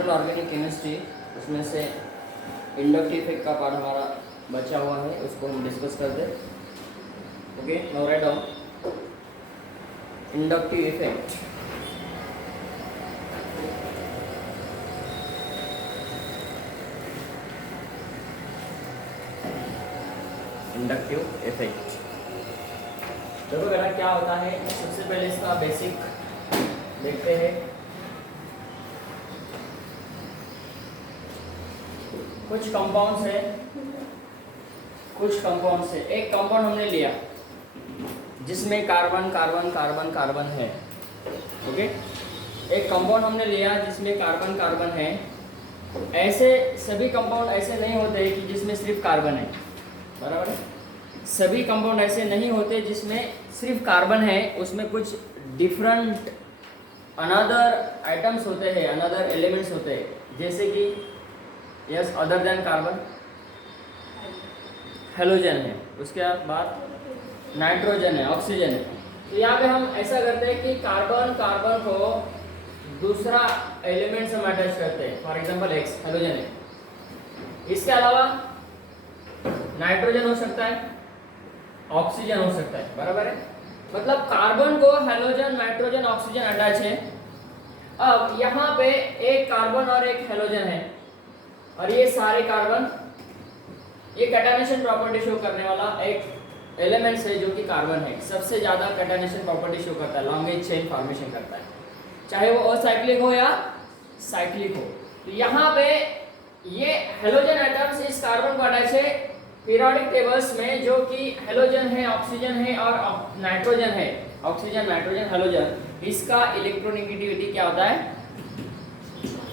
General organic chemistry, उसमें से inductive effect का पार्ट हमारा बचा हुआ है, उसको हम डिस्कस करते हैं। Okay, now write down inductive effect. Inductive effect देखो बेटा क्या होता है। सबसे पहले इसका बेसिक देखते हैं। कुछ कंपाउंड्स है, एक कंपाउंड हमने लिया जिसमें कार्बन कार्बन कार्बन कार्बन है। ओके, एक कंपाउंड हमने लिया जिसमें कार्बन कार्बन है। ऐसे सभी कंपाउंड ऐसे नहीं होते कि जिसमें सिर्फ कार्बन है, बराबर है। सभी कंपाउंड ऐसे नहीं होते जिसमें सिर्फ कार्बन है, उसमें कुछ डिफरेंट अनदर आइटम्स होते हैं, अनदर एलिमेंट्स होते हैं। जैसे कि yes, other than carbon halogen है, उसके बाद नाइट्रोजन है, ऑक्सीजन है। तो यहाँ पे हम ऐसा करते हैं कि कार्बन कार्बन को दूसरा एलिमेंट से अटैच करते हैं। फॉर एग्जांपल एक्स हेलोजन है। इसके अलावा नाइट्रोजन हो सकता है, ऑक्सीजन हो सकता है, बराबर है। मतलब कार्बन को हेलोजन, नाइट्रोजन, ऑक्सीजन अटैच है। अब यहाँ पे एक कार्बन और एक हेलोजन है, और ये सारे कार्बन, ये कैटायनेशन प्रॉपर्टी शो करने वाला एक एलिमेंट्स है जो कि कार्बन है। सबसे ज़्यादा कैटायनेशन प्रॉपर्टी शो करता है, लॉन्गेज चेन फॉर्मेशन करता है, चाहे वो असाइक्लिक हो या साइक्लिक हो। तो यहाँ पे ये हेलोजन एटम्स इस कार्बन को अटैच है पीरियोडिक टेबल्स में, जो कि हेलोजन है, ऑक्सीजन है और नाइट्रोजन है। ऑक्सीजन, नाइट्रोजन, हेलोजन, इसका इलेक्ट्रोनेगेटिविटी क्या होता है?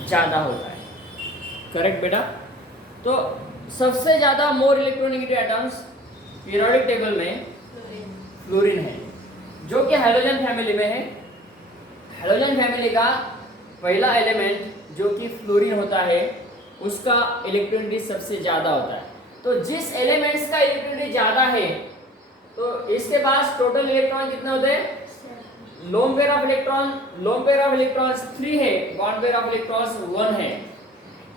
ज़्यादा होता है। करेक्ट बेटा। तो सबसे ज़्यादा more electronegative atoms periodic table में फ्लोरीन है, जो कि हेलोजन फैमिली में है। हेलोजन फैमिली का पहला एलिमेंट जो कि फ्लोरीन होता है, उसका इलेक्ट्रोनेगेटिविटी सबसे ज़्यादा होता है। तो जिस एलिमेंट्स का इलेक्ट्रोनेगेटिविटी ज़्यादा है, तो इसके पास टोटल इलेक्ट्रॉन कितने होते हैं? लोन पेयर ऑफ इलेक्ट्रॉन्स 3 है, बॉन्ड पेयर ऑफ इलेक्ट्रॉन्स 1 है।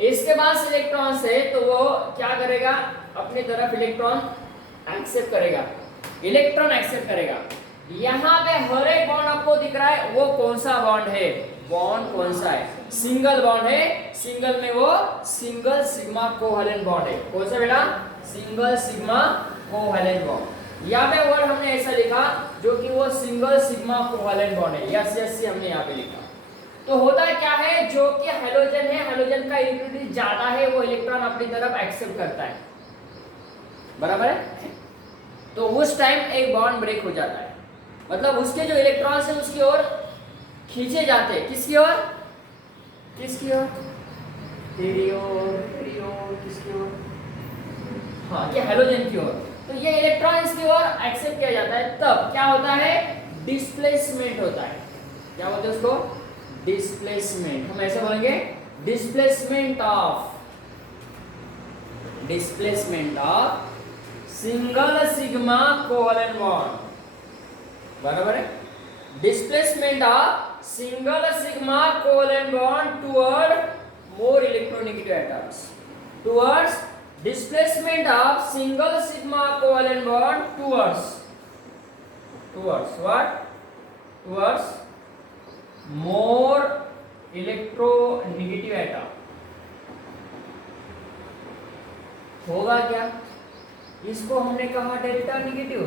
इसके पास इलेक्ट्रॉन्स है, तो वो क्या करेगा? अपनी तरफ इलेक्ट्रॉन एक्सेप्ट करेगा, यहाँ पे हर एक बॉन्ड आपको दिख रहा है, वो कौन सा बॉन्ड है? बॉन्ड कौन सा है? सिंगल बॉन्ड है। सिंगल में वो सिंगल सिग्मा कोवैलेंट बॉन्ड है। कौन सा बेटा? Single sigma covalent bond. यहाँ पे वर्ड हमने ऐसा लिखा जो कि वो सिंगल सिग्मा कोवैलेंट बॉन्ड है। यस, हमने यहाँ पे लिखा। तो होता क्या है, जो कि हेलोजन है, हेलोजन का इलेक्ट्रोनेगेटिविटी ज्यादा है, वो इलेक्ट्रॉन अपनी तरफ एक्सेप्ट करता है, बराबर है। तो उस टाइम एक बॉन्ड ब्रेक हो जाता है, मतलब उसके जो इलेक्ट्रॉन्स है उसकी ओर खींचे जाते हैं। किसकी ओर? तेरी ओर, किसकी ओर? हाँ, ये हेलोजन की ओर। तो ये इलेक्ट्रॉन इसकी ओर एक्सेप्ट किया जाता है। तब क्या होता है? डिस्प्लेसमेंट होता है। क्या बोलते हैं उसको? डिस्प्लेसमेंट। हम ऐसे बोलेंगे, displacement of single sigma covalent bond, बराबर है। Displacement of single sigma covalent bond toward more electronegative atoms, towards displacement of single sigma covalent bond towards what? Towards more electronegative atom। होगा क्या? इसको हमने कहा डेल्टा नेगेटिव,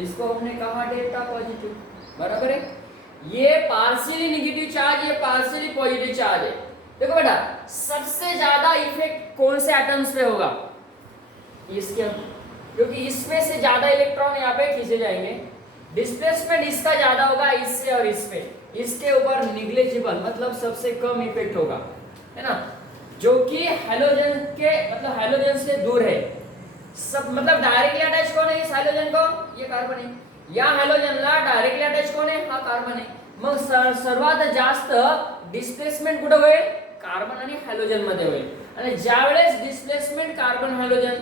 इसको हमने कहा डेल्टा पॉजिटिव, बराबर है। ये पार्शियली नेगेटिव चार्ज, ये पार्शियली पॉजिटिव चार्ज है। देखो बेटा, सबसे ज्यादा इफेक्ट कौन से एटम्स पे होगा? इसके, क्योंकि इसमें से ज्यादा इलेक्ट्रॉन यहाँ पे खींचे जाएंगे। डिस्प्लेसमेंट इसका ज्यादा होगा, इससे और इस पे। इसके ऊपर निग्लेजिबल, मतलब सबसे कम इफेक्ट होगा, है ना, जो कि हेलोजन के, मतलब हेलोजन से दूर है। सब मतलब डायरेक्टली अटैच कौन है इस हेलोजन को? ये कार्बन है। या हेलोजनला डायरेक्टली अटॅच कोण आहे? हा कार्बन आहे। मग सर्वात जास्त डिस्प्लेसमेंट कुठे होईल? कार्बन आणि हॅलोजन मध्ये होईल। आणि ज्यावेळेस डिस्प्लेसमेंट कार्बन हॅलोजन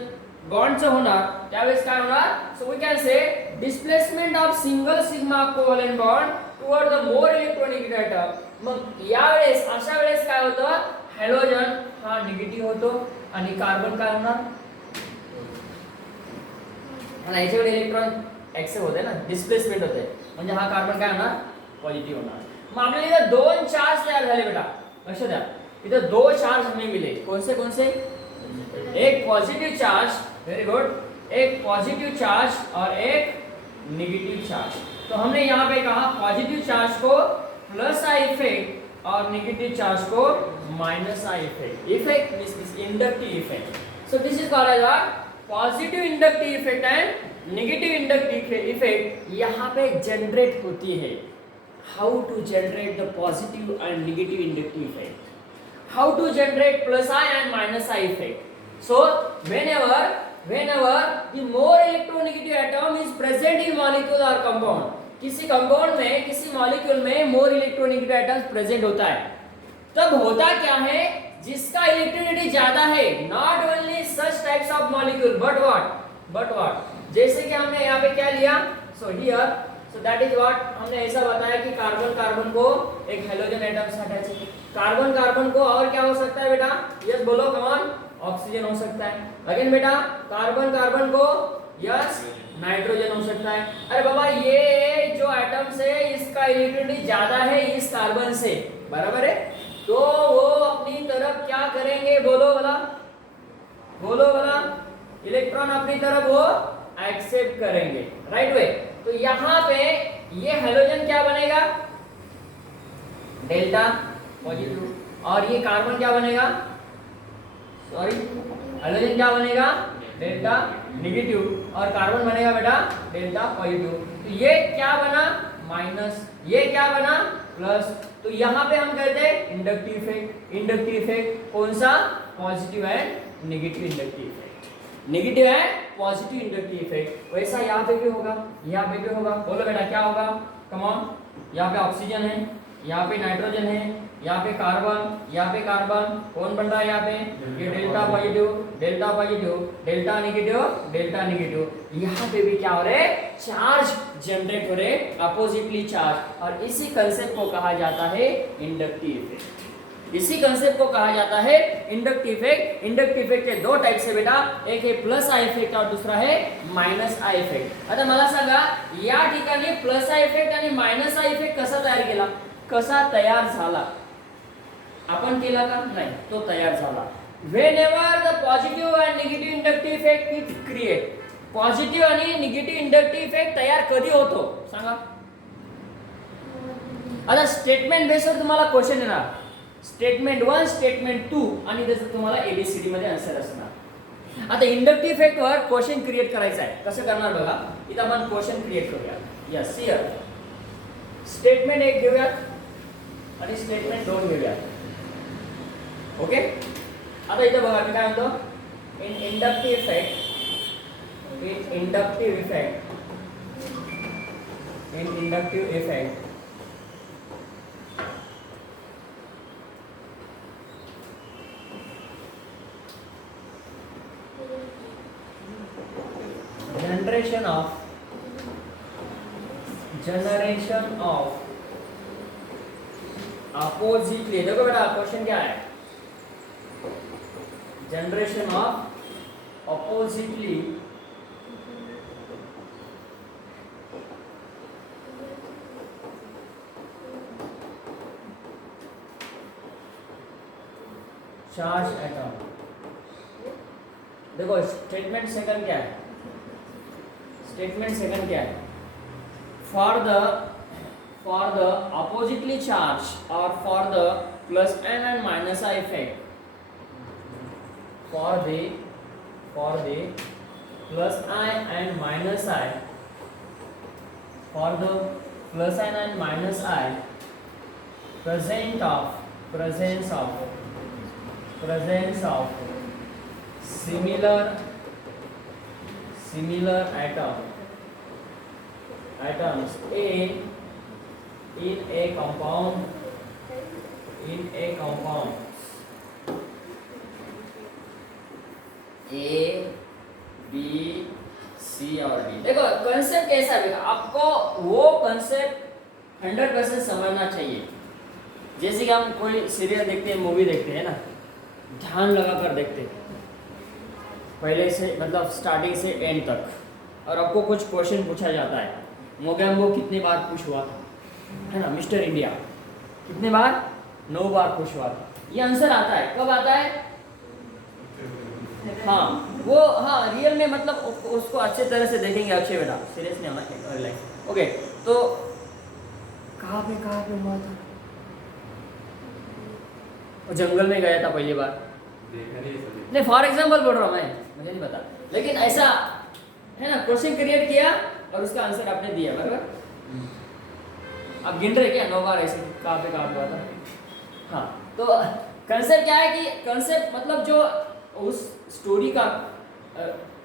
बॉन्डचं होणार त्यावेळेस काय होणार? So we can say displacement of single sigma covalent bond toward the more electronic atom. मग यावेळेस अशा वेळेस काय होतं? हॅलोजन हा निगेटिव्ह होतो आणि कार्बन काय होणार, आणि याच्याकडे इलेक्ट्रॉन एक्सेप्ट होते ना, डिस्प्लेसमेंट होते, म्हणजे हा कार्बन काय होणार, पॉझिटिव्ह होणार. मग आपल्याला इथे दोन चार्ज तयार झाले बेटा, लक्ष द्या. इथे दो चार्ज हमें मिले, कौन से कौन से, एक पॉजिटिव चार्ज, वेरी गुड, एक पॉजिटिव चार्ज और एक नेगेटिव चार्ज. तो हमने यहाँ पे कहा पॉजिटिव चार्ज को प्लस आई इफेक्ट और नेगेटिव चार्ज को minus I effect. Effect means inductive effect. So this is called as positive inductive effect and negative inductive effect यहाँ पे जनरेट होती है. How to generate the positive and negative inductive effect, how to generate plus I and minus I effect. So whenever the more electronegative atom is present in molecule or compound, किसी compound में, किसी molecule में more electronegative atoms present होता है, तब होता क्या है, जिसका इलेक्ट्रोनेगेटिविटी ज्यादा है, not only such types of molecule but what, जैसे कि हमने यहाँ पे क्या लिया, so here, so that is what, हमने ऐसा बताया कि कार्बन को एक हेलोजन एटम से अटैच है, कार्बन को और क्या हो सकता है बेटा, यस बोलो, कौन, ऑक्सीजन हो सकता है. अगेन बेटा कार्बन को यस नाइट्रोजन हो सकता है. अरे बाबा ये जो एटम्स है इसका इलेक्ट्रोनेगेटिविटी ज्यादा है इस कार्बन से, बराबर है, तो वो अपनी तरफ क्या करेंगे, बोलो भला, इलेक्ट्रॉन अपनी तरफ वो एक्सेप्ट करेंगे, राइट वे. तो यहाँ पे ये हेलोजन क्या बनेगा, डेल्टा पॉजिटिव, और ये कार्बन क्या बनेगा, सॉरी हाइड्रोजन क्या बनेगा, डेल्टा नेगेटिव, और कार्बन बनेगा बेटा डेल्टा पॉजिटिव. तो ये क्या बना माइनस, ये क्या बना प्लस. तो यहाँ पे हम कहते हैं इंडक्टिव इफेक्ट कौन सा, positive and negative inductive effect, negative and positive inductive effect. वैसा यहाँ पे भी होगा, यहाँ पे भी होगा, बोलो बेटा क्या होगा, कम ऑन. यहाँ पे ऑक्सीजन है, यहाँ पे नाइट्रोजन है, यहाँ पे कार्बन कौन बन रहा है, यहाँ पे ये डेल्टा पॉजिटिव, डेल्टा नेगेटिव. यहाँ पे भी क्या हो रहे, चार्ज जनरेट हो रहे, अपोजिटली चार्ज, और इसी कंसेप्ट को कहा जाता है इंडक्टिव इफेक्ट. इसी कंसेप्ट को कहा जाता है इंडक्टिव इफेक्ट. इंडक्टिव इफेक्ट के दो टाइप्स है बेटा, एक है प्लस आई इफेक्ट और दूसरा है मायनस आई इफेक्ट. आता मला सांगा या ठिकाणी प्लस आई इफेक्ट आणि मायनस आई इफेक्ट कसा तयार केला, कसा तयार झाला, आपण केला का नाही, तो तयार झाला. Whenever the positive and negative inductive effect it create. Positive आणि निगेटिव्ह इंडक्टिव्ह इफेक्ट तयार कधी होतो सांगा. आता स्टेटमेंट बेसवर तुम्हाला क्वेश्चन येणार, स्टेटमेंट 1 स्टेटमेंट 2 आणि त्याचं तुम्हाला एबीसीडी मध्ये आन्सर असणार. आता इंडक्टिव्ह इफेक्ट वर क्वेश्चन क्रिएट करायचा आहे, कसं करणार बघा. इथं आपण क्वेश्चन क्रिएट करूया. यस हियर स्टेटमेंट 1 घेऊयात आणि स्टेटमेंट 2 घेऊयात. ओके, आता इथं बघा मी काय म्हणतो, in inductive effect generation of oppositely, देखो बेटा क्वेश्चन क्या है, generation of oppositely charge atom. देखो स्टेटमेंट सेकंड क्या है, स्टेटमेंट सेकंड क्या है, for the oppositely charged or for the plus n and minus I effect, for the plus I and minus I, for the plus n and minus I presence of similar atoms in a compound A, B, C और D. देखो concept कैसा है, आपको वो concept 100% समझना चाहिए. जैसे कि हम कोई सीरियल देखते हैं, मूवी देखते हैं ना, ध्यान लगा कर देखते हैं पहले से, मतलब स्टार्टिंग से एंड तक, और आपको कुछ क्वेश्चन पूछा जाता है, मोगेम्बो कितने बार पुश हुआ था, है ना, मिस्टर इंडिया कितने बार, 9 बार पुश हुआ था, ये आंसर आता है, कब आता है, हाँ वो, हाँ रियल में, मतलब उसको अच्छे तरह से देखेंगे अक्षय बेटा, सीरियस नहीं होना, रिलैक्स, ओके। तो कहाँ पे हुआ था, वो जंगल में गया था पहली बार, नहीं फॉर एग्जाम्पल बोल रहा हूँ मैं, मुझे नहीं पता, लेकिन ऐसा है ना, क्वेश्चन क्रिएट किया और उसका आंसर आपने दिया, बराबर। आप गिन रहे क्या 9 बार ऐसे कहाँ पे हुआ था, हाँ। तो कंसेप्ट क्या है कि कंसेप्ट मतलब जो उस स्टोरी का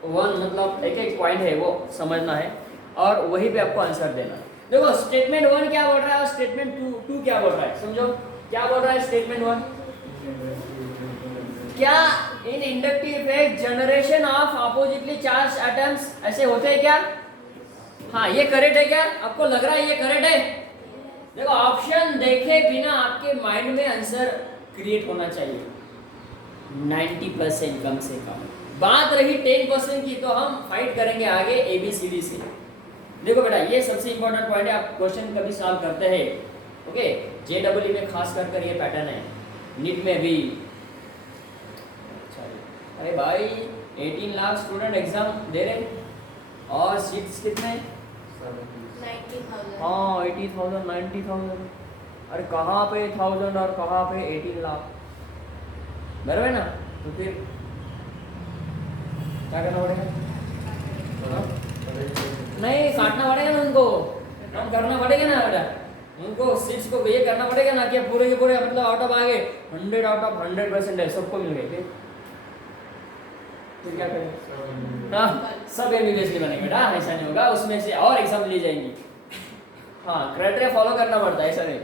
वन, मतलब एक पॉइंट है वो समझना है, और वहीं पे आपको आंसर देना है। देखो स्टेटमेंट 1 क्या बोल रहा है और स्टेटमेंट 2 क्या बोल रहा है, समझो क्या बोल रहा है स्टेटमेंट 1, क्या in inductive effect generation of oppositely charge atoms ऐसे होते हैं क्या, हाँ ये करेक्ट है क्या, आपको लग रहा है ये करेक्ट है। देखो ऑप्शन देखे बिना आपके माइंड में आंसर क्रिएट होना चाहिए 90% कम से कम। बात रही 10% की, तो हम फाइट करेंगे आगे ABCD से। देखो बेटा ये सबसे इंपॉर्टेंट पॉइंट है, आप क्वेश्चन कभी सॉल्व करते हैं, ओके, JEE में खास कर ये पैटर्न है, नीट में भी। अरे भाई 18 लाख स्टूडेंट एग्जाम दे रहे, और सीट्स कितने, 90,000। हाँ 80,000 90,000, अरे कहाँ पे 1000 और कहाँ पे 18 लाख, बराबर ना। तो फिर क्या करना पड़ेगा, नहीं काटना पड़ेगा ना उनको, काम करना पड़ेगा ना बेटा, उनको सीट्स को ये करना पड़ेगा ना कि पूरे के पूरे मतलब आउट ऑफ आगे 100 आउट ऑफ 100% है, सबको मिल गए, फिर क्या करें, हाँ सब एमबीबीएस बनेंगे बेटा, ऐसा नहीं होगा, उसमें से और एग्जाम ली जाएंगी, हाँ क्राइटेरिया फॉलो करना पड़ता है, ऐसा नहीं।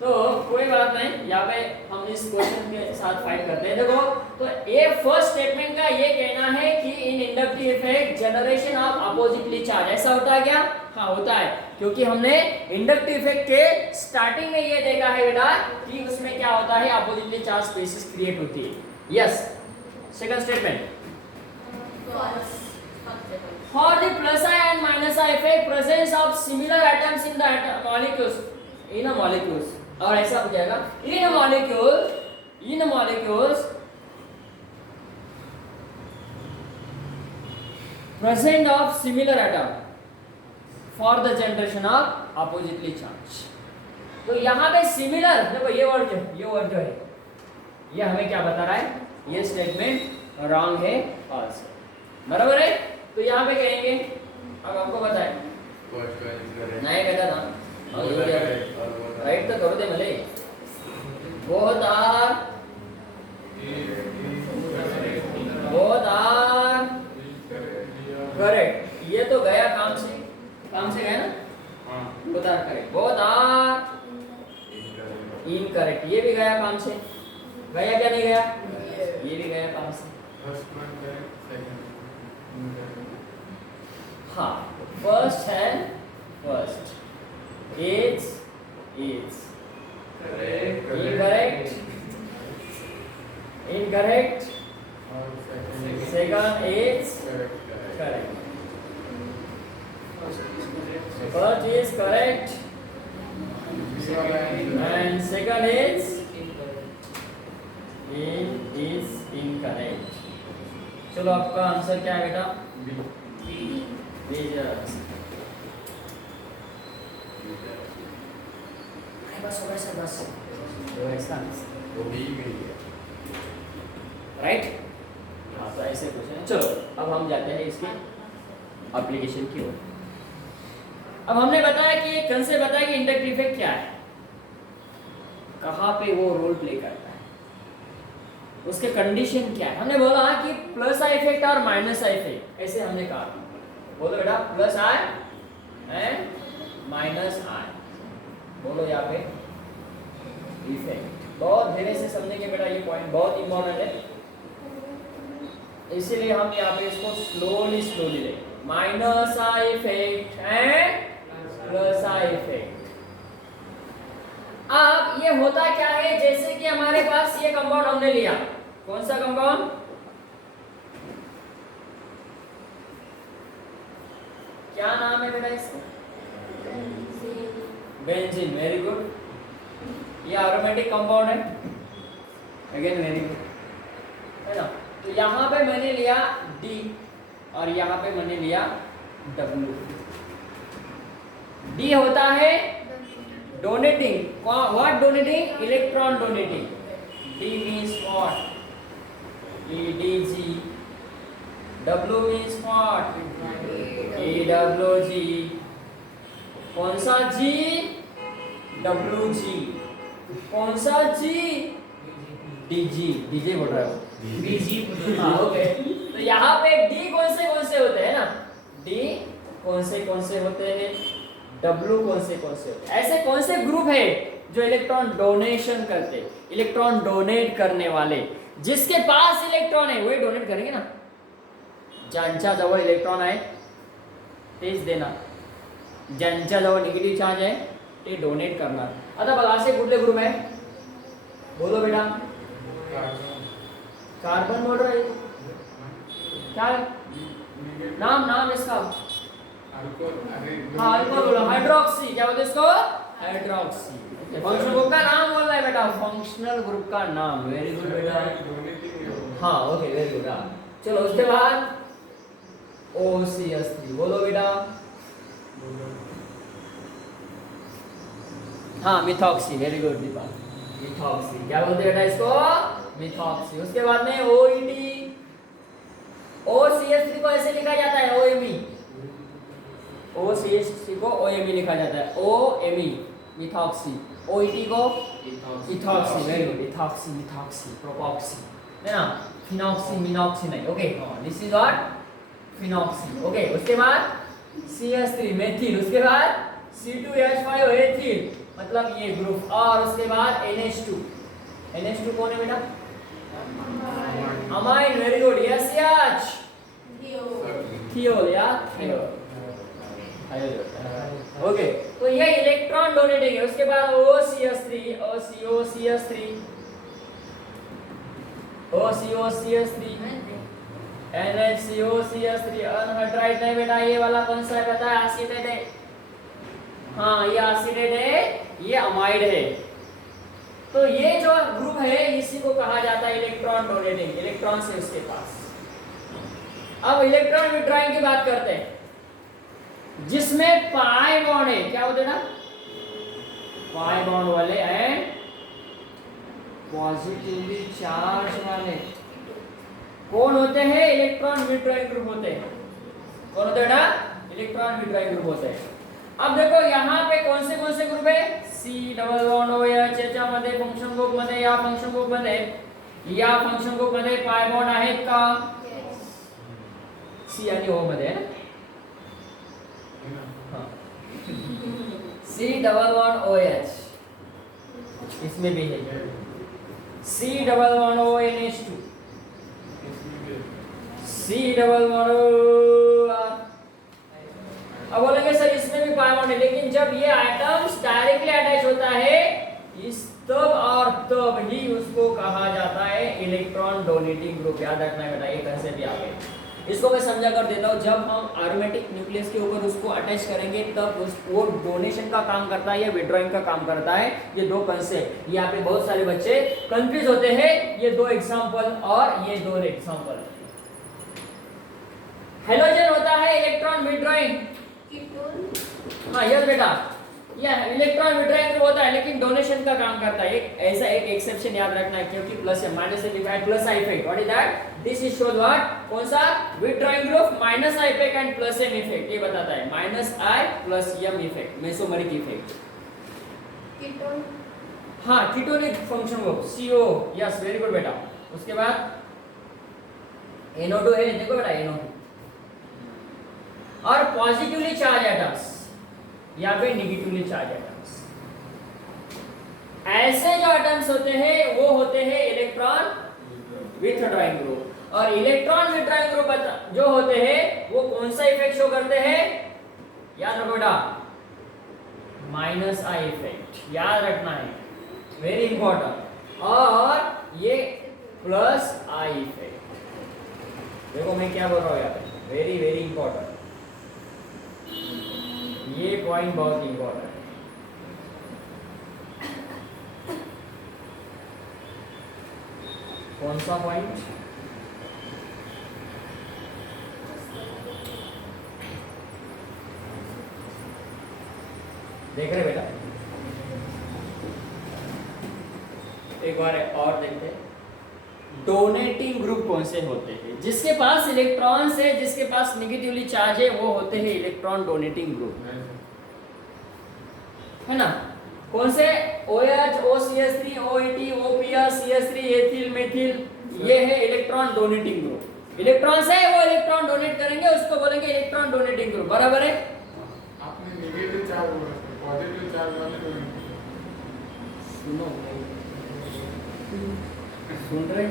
तो कोई बात नहीं, यहाँ पे हम इस क्वेश्चन के साथ फाइट करते हैं। देखो तो ये फर्स्ट स्टेटमेंट का ये कहना है कि in inductive effect generation of oppositely charge, ऐसा होता है क्या, हाँ होता है, क्योंकि हमने इंडक्टिव इफेक्ट के स्टार्टिंग में ये देखा है बेटा कि उसमें क्या होता है, अपोजिटली चार्ज स्पीशीज क्रिएट होती है। Yes, second statement, for the plus I and minus I effect presence of similar atoms in the molecules, in a molecules, और ऐसा हो जाएगा in a molecules present of similar atom for the generation of oppositely charged। तो यहाँ पे similar, देखो ये word जो है ये हमें क्या बता रहा है, ये स्टेटमेंट रॉन्ग है, फॉल्स है, बराबर है। तो यहाँ पे कहेंगे, अब आपको बताएं नहीं कहता था राइट, तो करो दे भले, बहुत आर करेक्ट, ये तो गया काम से गया ना, बता करेक्ट, बहुत आर इनकरेक्ट, ये भी गया काम से, गया क्या नहीं गया, ये भी गया काम से, हाँ फर्स्ट है, first is incorrect, second is correct, first is correct and second is incorrect। चलो आपका आंसर क्या है बेटा, बस राइट, हाँ तो ऐसे क्वेश्चन। चलो अब हम जाते हैं इसके एप्लीकेशन की ओर। अब हमने बताया कि कंसेप्ट बताया कि इंडक्टिव इफेक्ट क्या है, कहाँ पे वो रोल प्ले करता है, उसके कंडीशन क्या है। हमने बोला कि प्लस आई इफेक्ट और माइनस आई इफेक्ट, ऐसे हमने कहा, बोलो बेटा प्लस आई एंड माइनस आई, बोलो यहाँ पे इफेक्ट। बहुत धीरे से समझेंगे बेटा, ये पॉइंट बहुत इंपॉर्टेंट है, इसीलिए हम यहाँ पे इसको स्लोली ले, minus I effect and plus I effect. अब ये होता क्या है, जैसे कि हमारे पास ये कंपाउंड हमने लिया, कौन सा कंपाउंड, क्या नाम है बेटा इसका, बेंजीन, वेरी गुड। ये एरोमेटिक कंपाउंड है, अगेन वेरी गुड, है ना। तो यहाँ पे मैंने लिया D और यहाँ पे मैंने लिया W। D होता है donating, what donating, electron donating. D means what, EDG। W means what, EWG। कौन सा G, WG। कौन सा G, DG बोल रहा है DG। हाँ ओके। तो यहाँ पे D कौन से होते हैं ना, D कौन से होते हैं, W कौन से होते हैं। ऐसे कौन से ग्रुप है जो इलेक्ट्रॉन डोनेशन करते, इलेक्ट्रॉन डोनेट करने वाले, जिसके पास इलेक्ट्रॉन है वही डोनेट करेंगे ना। ज्यांच्या जवळ इलेक्ट्रॉन आहे तेच देणार, ज्यांच्या जवळ निगेटिव्ह चार्ज आहे ते डोनेट करणार। आता बघा असे कुठले ग्रुप आहे, बोलो बेटा। कार्बन बोल रहे हो, क्या नाम इसका, हाँ अल्कोहल बोलो, हाइड्रोक्सी, क्या बोलते इसको, हाइड्रोक्सी। फंक्शनल ग्रुप का नाम बोल रहा है बेटा, फंक्शनल ग्रुप का नाम, वेरी गुड बेटा। हाँ ओके वेरी गुड। चलो उसके बाद OCH3 बोलो बेटा। हाँ methoxy, very good Deepa, methoxy, क्या बोलते बेटा इसको, मिथॉक्सी। उसके बाद में OET, OCH3 को ऐसे लिखा जाता है OMe, OCH3 को OMe लिखा जाता है, OMe मिथॉक्सी। OET को ethoxy, very good, ethoxy, methoxy, propoxy, है ना, फिनॉक्सी, मिनॉक्सी नहीं, okay, this is what, phenoxy, okay. उसके बाद CH3 मेथिल, उसके बाद C2H5 एथिल, मतलब ये ग्रुप, और उसके बाद NH2 कौन है बेटा, amine, very good, SH thiol या थियोल, ओके। तो ये इलेक्ट्रॉन डोनेटिंग है। उसके बाद OCH3 NHCOCH3 अनहाइड्राइड नहीं बेटा, ये वाला कौन सा है पता है, एसिडेट है, हाँ ये एसिडेट है, ये अमाइड है। तो ये जो ग्रुप है इसी को कहा जाता है इलेक्ट्रॉन डोनेटिंग, इलेक्ट्रॉन से उसके पास। अब इलेक्ट्रॉन विड्रॉइंग की बात करते हैं, जिसमें पाई बॉन्ड है, क्या होते हैं ना, पाई बॉन्ड वाले एंड पॉजिटिवली चार्ज वाले कौन होते हैं, इलेक्ट्रॉन विड्रॉइंग ग्रुप होते हैं। कौन होते हैं ना, इलेक्ट्रॉन विड्रॉइंग ग्रुप होते हैं। अब देखो यहाँ पे कौन से ग्रुप है, C डबल बॉन्ड OH याच्यामध्ये फंक्शन ग्रुप मध्ये, या फंक्शन ग्रुप मध्ये, या फंक्शन ग्रुप मध्ये पाय बॉन्ड आहेत का, C आणि O मध्ये है ना, हाँ C डबल बॉन्ड OH इसमें भी है, C double bond ONH2, C double bond, अब बोलेंगे सर इसमें भी पाई बॉन्ड है, लेकिन जब ये एटम्स डायरेक्टली अटैच होता है इस तब और तब ही उसको कहा जाता है इलेक्ट्रॉन डोनेटिंग ग्रुप। याद रखना है बेटा, ये कंसेप्ट भी आ गया। इसको मैं समझा कर देता हूँ, जब हम एरोमेटिक न्यूक्लियस के ऊपर उसको अटैच करेंगे तब वो डोनेशन का काम करता है या विड्रॉइंग का काम करता है। ये दो कंसेप्ट, यहाँ पे बहुत सारे बच्चे कंफ्यूज होते हैं। ये दो एग्जाम्पल और ये दो एग्जाम्पल। हेलोजन होता है इलेक्ट्रॉन विड्रॉइंग, हाँ यस बेटा, ये इलेक्ट्रॉन विड्रॉइंग ग्रुप होता है लेकिन डोनेशन का काम करता है। एक ऐसा एक एक्सेप्शन याद रखना है, क्योंकि प्लस या माइनस से divide plus I effect, what is that, this is shows what, कौन सा, withdrawing group minus I effect and plus M effect, ये बताता है minus I plus M effect, mesomeric effect. Ketone, हाँ ketonic function group CO, yes very good बेटा। उसके बाद NO2 है, देखो बेटा NO2 और पॉजिटिवली चार्ज एटम्स, यहाँ पे नेगेटिवली चार्ज एटम्स। ऐसे जो एटम्स होते हैं वो होते हैं इलेक्ट्रॉन विथड्रॉइंग ग्रुप, और इलेक्ट्रॉन विथड्रॉइंग ग्रुप जो होते हैं वो कौन सा इफेक्ट शो करते हैं, याद रखो बेटा, माइनस आई इफेक्ट, याद रखना है। Very important. और ये प्लस आई इफेक्ट, देखो मैं क्या बोल रहा हूँ यहाँ पे, वेरी वेरी इंपॉर्टेंट, ये पॉइंट बहुत इंपॉर्टेंट है। कौन सा पॉइंट? देख रहे बेटा, एक बार और देखते हैं। डोनेटिंग ग्रुप कौन से होते हैं? जिसके पास इलेक्ट्रॉन्स है, जिसके पास नेगेटिवली चार्ज है, वो होते हैं इलेक्ट्रॉन डोनेटिंग ग्रुप, है ना? कौन से? OH, OCH3, OET, OPR, CH3, ethyl, methyl, ये है इलेक्ट्रॉन डोनेटिंग ग्रुप। इलेक्ट्रॉन्स है, वो इलेक्ट्रॉन डोनेट करेंगे, उसको बोलेंगे इलेक्ट्रॉन डोनेटिंग ग्रुप, बराबर है? आपने नेगेटिव चार्ज बोला, पॉजिटिव चार्ज वाले सुनो, सुन रहे?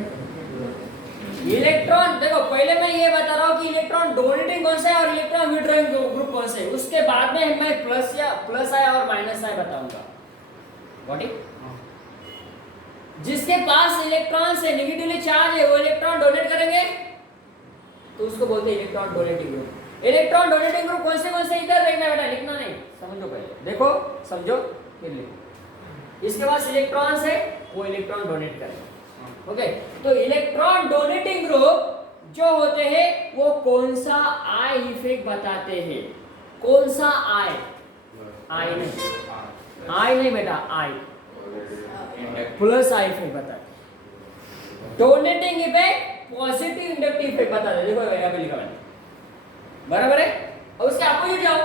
इलेक्ट्रॉन, देखो पहले मैं ये बता रहा हूँ कि इलेक्ट्रॉन डोनेटिंग कौन सा है और इलेक्ट्रॉन विड्रॉइंग ग्रुप कौन से है। उसके बाद में मैं प्लस आय और माइनस आय बताऊंगा। What it? जिसके पास इलेक्ट्रॉन से नेगेटिवली चार्ज है, वो इलेक्ट्रॉन डोनेट करेंगे, तो उसको बोलते हैं electron donating group. Electron donating group कौन से इधर देखना बेटा, लिखना नहीं, समझो पहले, देखो समझो फिर लिखो। इसके पास इलेक्ट्रॉन्स है, वो इलेक्ट्रॉन डोनेट करेंगे। ओके, तो इलेक्ट्रॉन डोनेटिंग ग्रुप जो होते हैं वो कौन सा आई इफेक्ट बताते हैं? कौन सा आई? आई नहीं बेटा, आई प्लस आई इफेक्ट बताते हैं। Donating effect positive inductive effect बताते हैं। देखो यहाँ पे लिखा है, बराबर है? और उसके अपोजिट जाओ,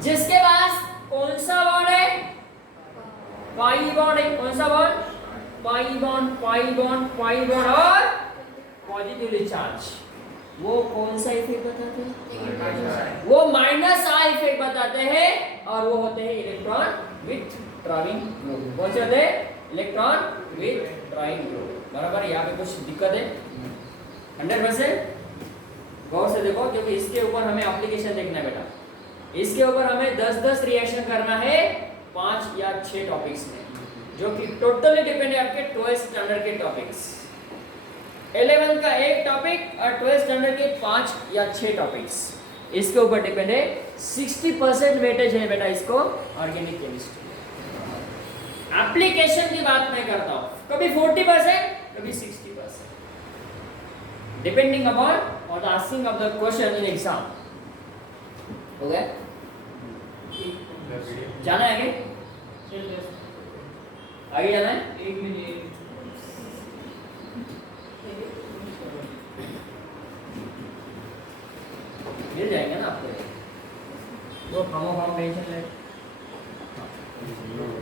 जिसके पास कौन सा बॉन्ड है? पाई बॉन्ड है। कौन सा bond? Pi bond, pi bond, pi bond और पॉजिटिवली चार्ज, वो कौन सा इफेक्ट बताते हैं? वो माइनस आई इफेक्ट बताते हैं, और वो होते हैं इलेक्ट्रॉन विथड्रॉइंग ग्रुप। कौन से होते हैं? इलेक्ट्रॉन विथड्रॉइंग ग्रुप, बराबर? यहाँ पे कुछ दिक्कत है? 100% गौर से देखो, क्योंकि इसके ऊपर हमें एप्लीकेशन देखना है बेटा। इसके ऊपर हमें 10-10 रिएक्शन करना है 5 या 6 टॉपिक्स में, जो कि टोटली डिपेंड है आपके 12th स्टैंडर्ड के टॉपिक्स। 11 का एक टॉपिक और 12th स्टैंडर्ड के 5 या 6 टॉपिक्स, इसके ऊपर डिपेंड है। 60% वेटेज है बेटा इसको ऑर्गेनिक केमिस्ट्री। एप्लीकेशन की बात मैं करता हूँ, कभी 40%, कभी 60%, डिपेंडिंग अपॉन और the asking of the question in exam. हो गया? जाना है आगे जाना है? एक मिनट, मिल जाएंगे ना आपको, वो खामो टेंशन ले,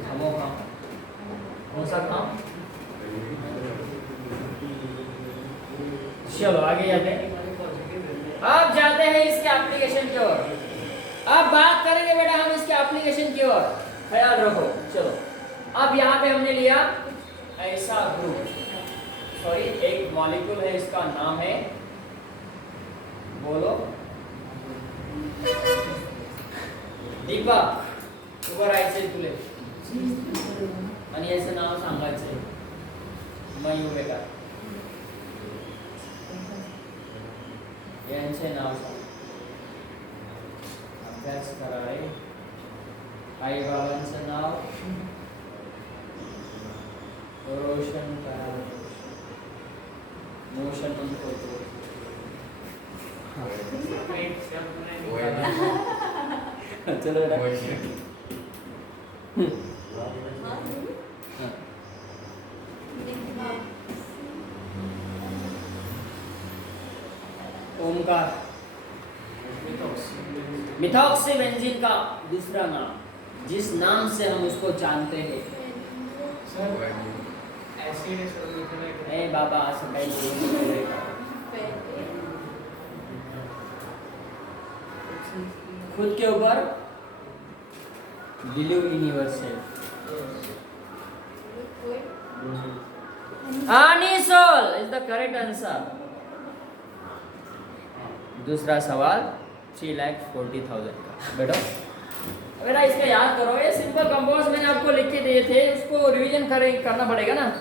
खामो कौन सा काम? चलो आगे जाते हैं। अब जाते हैं इसके एप्लीकेशन की ओर। अब बात करेंगे बेटा हम इसके एप्लीकेशन की ओर, ख्याल रखो। चलो, अब यहाँ पे हमने लिया ऐसा ग्रुप, सॉरी एक मॉलिक्यूल है, इसका नाम है, बोलो दीपा, उभं राहायचंय तुले आणि याचं नाव सांगायचंय, मयू बेटा, यांचे नाव सांग, अभ्यास करा रे, आई बाबांचं नाव रोशन करा, मोशन म्हणतो तो, चलो बेटा, ओमकार, मिथॉक्सी बेंजीन का दूसरा नाम, जिस नाम से हम उसको जानते हैं। ए बाबा असं काही बोलू नका। खुद के ऊपर believe in yourself. Anisole is the correct answer. दूसरा सवाल 3,40,000 का बेटा। बेटा इसका याद करो, ये सिंपल कंपाउंड्स मैंने आपको लिख के दिए थे, उसको रिवीजन करना पड़ेगा ना।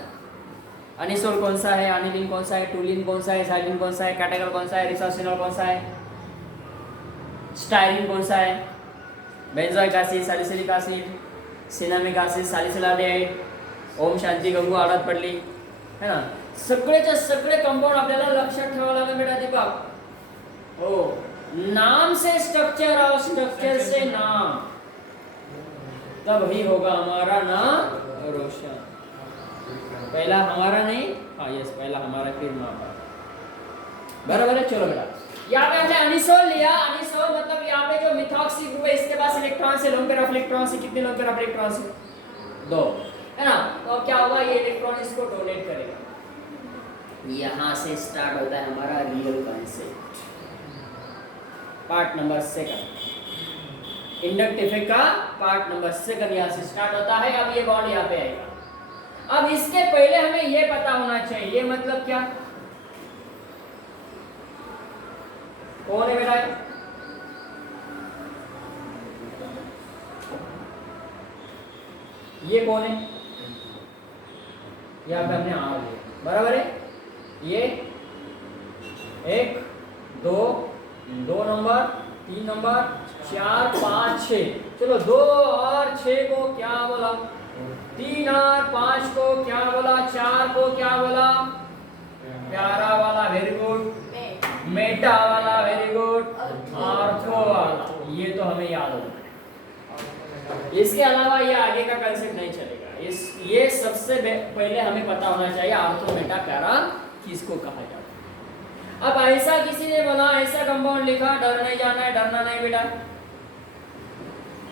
अनिसोल कौन सा है, अनिलीन कौन सा है, टूलिन कौन सा है, साइलिन कौन सा है, कैटेगल कौन सा है, रिसोसिनॉल कौन सा है, स्टाइरिन कौन सा है, benzoic acid, salicylic acid, cinnamic acid, salicylaldehyde, ओम शांती गंगू आडात पडली है ना. सगळेच्या सगळे कंपाउंड आपल्याला लक्षात ठेवावं लागेल बेटा दीपक. हो, नाम से स्ट्रक्चर और स्ट्रक्चर से नाम, तब ही होगा हमारा नाम रोशन. पहला हमारा नहीं, हाँ यस पहला हमारा फिर माँ का. बराबर है. चलो बेटा यहाँ पे हमने अनिसोल लिया. अनिसोल मतलब यहाँ पे जो मिथॉक्सी ग्रुप है इसके पास इलेक्ट्रॉन से लोन पेयर ऑफ इलेक्ट्रॉन से कितने लोन पेयर ऑफ इलेक्ट्रॉन से 2 है ना. तो अब क्या होगा, ये इलेक्ट्रॉन इसको डोनेट करेगा. यहाँ से स्टार्ट होता है हमारा real concept. Part number 2 induct effect का पार्ट नंबर 2 यहाँ से स्टार्ट होता है. अब ये बॉन्ड यहाँ पे आएगा. अब इसके पहले हमें ये पता होना चाहिए, ये मतलब क्या, कौन है बेटा, ये कौन है, यहाँ पे हमने आर लिया. बराबर है. ये 1 2 2 नंबर, 3 नंबर, 4 5 6. चलो 2 और 6 को क्या बोला, 3 और 5 को क्या बोला, 4 को क्या बोला, प्यारा वाला वेरी गुड, मेटा वाला वेरी गुड, आर्थो वाला. ये तो हमें याद होगा. इसके अलावा ये आगे का कंसेप्ट नहीं चलेगा. ये सबसे पहले हमें पता होना चाहिए आर्थो मेटा प्यारा किसको कहा जाता है. अब ऐसा किसी ने बोला, ऐसा कंपाउंड लिखा, डर नहीं जाना है, डरना नहीं बेटा.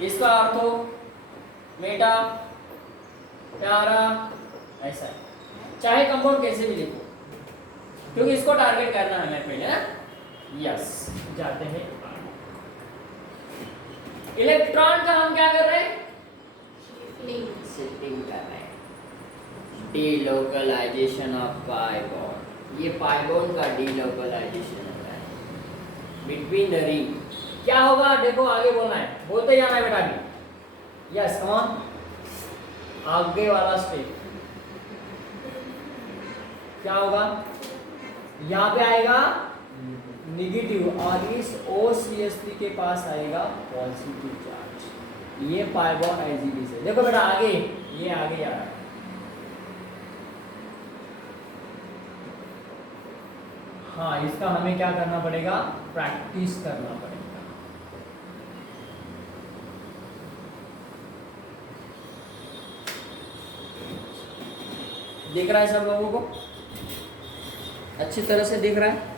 इसका आर्थो मेटा प्यारा ऐसा है, चाहे कंपाउंड कैसे भी लिखो, क्योंकि इसको टारगेट करना है हमें पहले. यस, जाते हैं. इलेक्ट्रॉन का हम क्या कर रहे हैं, शिफ्टिंग कर रहे हैं. Delocalization of pi bond. ये पाई बॉन्ड का डीलोकलाइजेशन होता है बिटवीन द रिंग. क्या होगा देखो, आगे बोलना है, बोलते जाना है बेटा भी. यस कम ऑन, आगे वाला स्टेप क्या होगा, यहाँ पे आएगा निगेटिव और इस OCH3 के पास आएगा पॉजिटिव चार्ज. ये पाई बॉन्ड एजिडी से. देखो बेटा आगे, ये आगे आ रहा है. हाँ, इसका हमें क्या करना पड़ेगा, प्रैक्टिस करना पड़ेगा. दिख रहा है सब लोगों को, अच्छी तरह से दिख रहा है.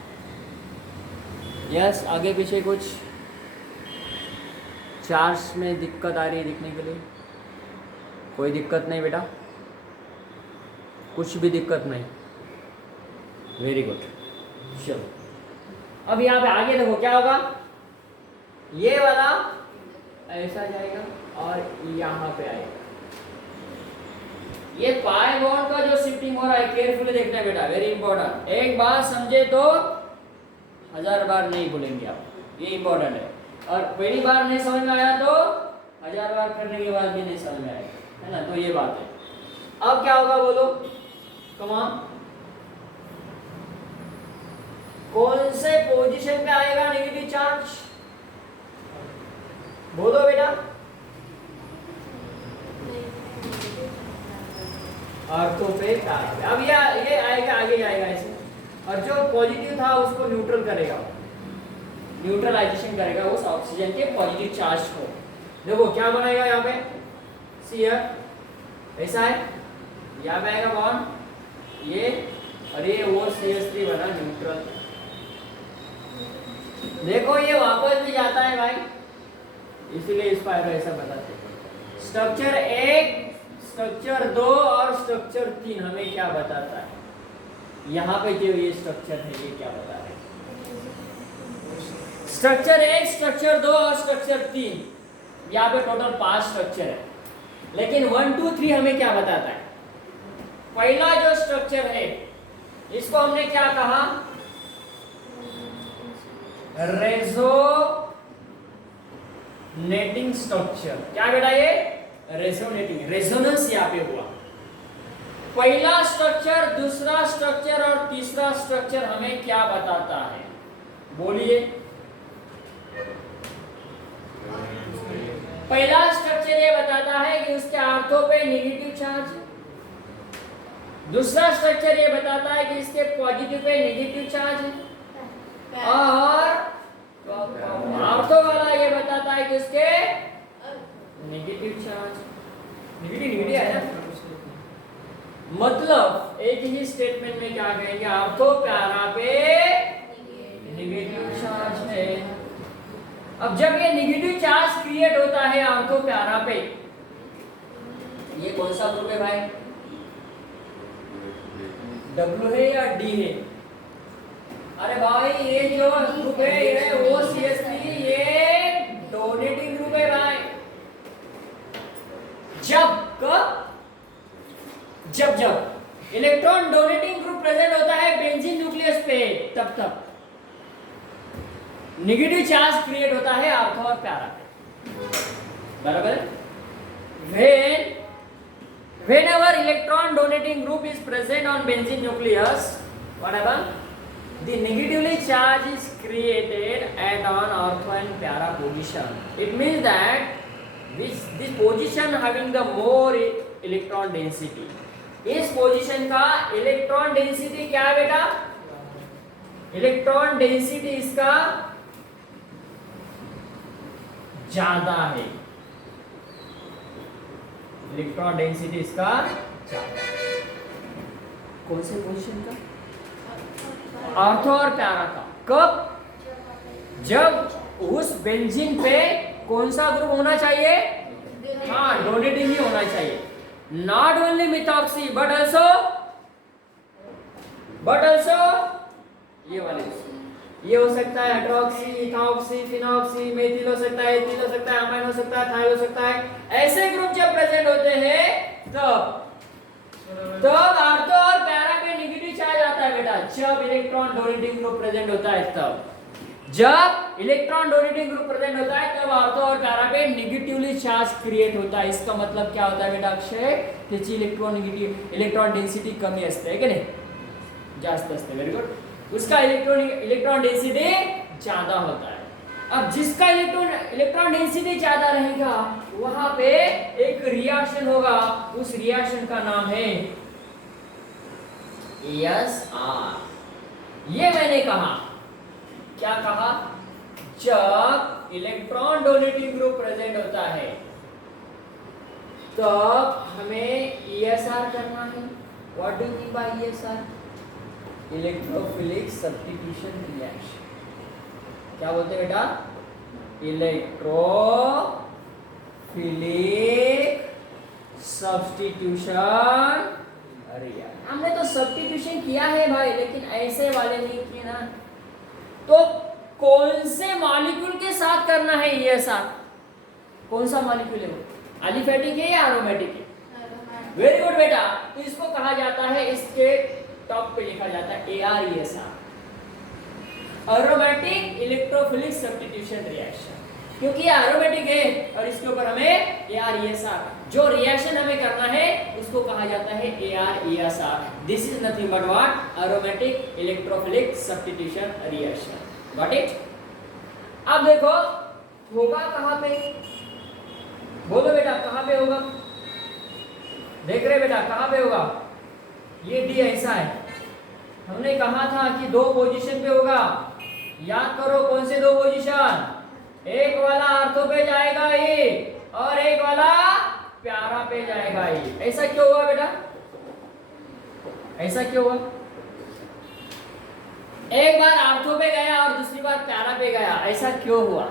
यस, आगे पीछे कुछ चार्ज में दिक्कत आ रही है दिखने के लिए, कोई दिक्कत नहीं बेटा, कुछ भी दिक्कत नहीं. Very good. चलो अब यहाँ पे आगे देखो क्या होगा, ये वाला ऐसा जाएगा और यहाँ पे आएगा. ये पाई बॉन्ड का जो शिफ्टिंग हो रहा है केयरफुली देखना है बेटा, वेरी इंपॉर्टेंट. एक बार समझे तो 1000 बार नहीं भूलेंगे आप, ये इंपॉर्टेंट है. और पहली बार नहीं समझ में आया तो 1000 बार करने के बाद भी नहीं समझ में आएगा, है ना. तो ये बात है. अब क्या होगा बोलो, कम ऑन, कौन से पोजीशन पे आएगा नेगेटिव चार्ज, बोलो बेटा. आर्थो पे प्यारा. अब ये आएगा, आगे आएगा ऐसे, और जो पॉजिटिव था उसको न्यूट्रल करेगा, न्यूट्रलाइजेशन करेगा उस ऑक्सीजन के पॉजिटिव चार्ज को. देखो क्या बनाएगा यहाँ पे, सी हियर ऐसा है, यहाँ पे आएगा बॉन्ड ये, और ये OCH3 बना न्यूट्रल. देखो ये वापस भी जाता है भाई, इसीलिए इसको ऐसा बताते हैं. स्ट्रक्चर 1, स्ट्रक्चर 2 और स्ट्रक्चर 3 हमें क्या बताता है, यहाँ पे जो ये स्ट्रक्चर है ये क्या बता रहे हैं. स्ट्रक्चर 1, स्ट्रक्चर 2 और स्ट्रक्चर 3, यहाँ पे टोटल 5 स्ट्रक्चर है. लेकिन 1 2 3 हमें क्या बताता है. पहला जो स्ट्रक्चर है इसको हमने क्या कहा, रेजो रेजोनेटिंग स्ट्रक्चर। क्या बेटा ये रेजोनेटिंग, रेजोनेंस यहाँ पे हुआ। पहला स्ट्रक्चर, दूसरा स्ट्रक्चर और तीसरा स्ट्रक्चर हमें क्या बताता है, बोलिए। पहला स्ट्रक्चर ये बताता है कि उसके आर्थो पे नेगेटिव चार्ज है। दूसरा स्ट्रक्चर ये बताता है कि इसके पॉजिटिव पे नेगेटिव चार्ज है। और आर्थो वाला ये बताता है कि उसके नेगेटिव चार्ज, नेगेटिव है ना। मतलब एक ही स्टेटमेंट में क्या कहेंगे, आर्थो पैरा पे नेगेटिव चार्ज है। अब जब ये नेगेटिव चार्ज क्रिएट होता है आर्थो पैरा पे, ये कौन सा ग्रुप है भाई, W है या D है? अरे भाई ये जो ग्रुप है ये OCH3, ये डोनेटिंग ग्रुप है भाई। जब इलेक्ट्रॉन डोनेटिंग ग्रुप प्रेजेंट होता है बेंजीन न्यूक्लियस पे, तब नेगेटिव चार्ज क्रिएट होता है आर्थो और पैरा पे, बराबर। whenever electron donating group is present on benzene nucleus, whatever, the negatively charge is created at on ortho and para position. It means that this position having the more electron density, इस position का electron density क्या है बेटा, electron density इसका ज्यादा है, electron density इसका ज्यादा। कौन से पोजीशन का, आर्थो और पैरा का। कब, जब उस बेंजीन पे कौन सा ग्रुप होना चाहिए, हाँ डोनेटिंग ही होना चाहिए। Not only methoxy but also ये वाले, ये हो सकता है हाइड्रोक्सी, इथॉक्सी, फिनॉक्सी, मेथिल हो सकता है, एथिल हो सकता है, अमाइन हो सकता है, थाइल हो सकता है। ऐसे ग्रुप जब प्रेजेंट होते हैं तब आर्थो और पैरा पे नेगेटिव चार्ज आता है बेटा। जब इलेक्ट्रॉन डोनेटिंग ग्रुप प्रेजेंट होता है तब, जब इलेक्ट्रॉन डोनेटिंग ग्रुप प्रेजेंट होता है तब आर्थो और पैरा पे नेगेटिवली चार्ज क्रिएट होता है। इसका मतलब क्या होता है बेटा अक्षय, त्याची इलेक्ट्रॉन डेंसिटी कमी असते की नाही, जास्त असते। वेरी गुड, उसका इलेक्ट्रॉन डेंसिटी ज्यादा होता है। अब जिसका इलेक्ट्रॉन डेंसिटी ज्यादा रहेगा वहां पे एक रिएक्शन होगा, उस रिएक्शन का नाम है ESR। ये मैंने कहा, क्या कहा, जब इलेक्ट्रॉन डोनेटिंग ग्रुप प्रेजेंट होता है तब हमें ESR करना है। What do you mean by ESR, electrophilic substitution reaction. क्या बोलते हैं बेटा, इलेक्ट्रोफिलिक सब्स्टिट्यूशन रिएक्शन। हमने तो सब्स्टिट्यूशन किया है भाई, लेकिन ऐसे वाले नहीं किए ना। तो कौन से मॉलिक्यूल के साथ करना है ESR, कौन सा मॉलिक्यूल है वो, एलिफेटिक है या एरोमेटिक है? वेरी गुड बेटा, तो इसको कहा जाता है, इसके टॉप पे लिखा जाता है ARESR, aromatic electrophilic substitution reaction. क्योंकि ये एरोमेटिक है और इसके ऊपर हमें ARESR, जो रिएक्शन हमें करना है उसको कहा जाता है ARESR। This is nothing but what, aromatic electrophilic substitution reaction. Got it? अब देखो होगा कहां पे, बोलो बेटा कहां पे होगा, देख रहे बेटा कहां पे होगा, ये D ऐसा है, हमने कहा था कि दो पोजीशन पे होगा। याद करो कौन से दो पोजीशन, एक वाला आर्थो पे जाएगा ये और एक वाला प्यारा पे जाएगा ये। ऐसा क्यों हुआ बेटा, ऐसा क्यों हुआ, एक बार आर्थो पे गया और दूसरी बार प्यारा पे गया, ऐसा क्यों हुआ?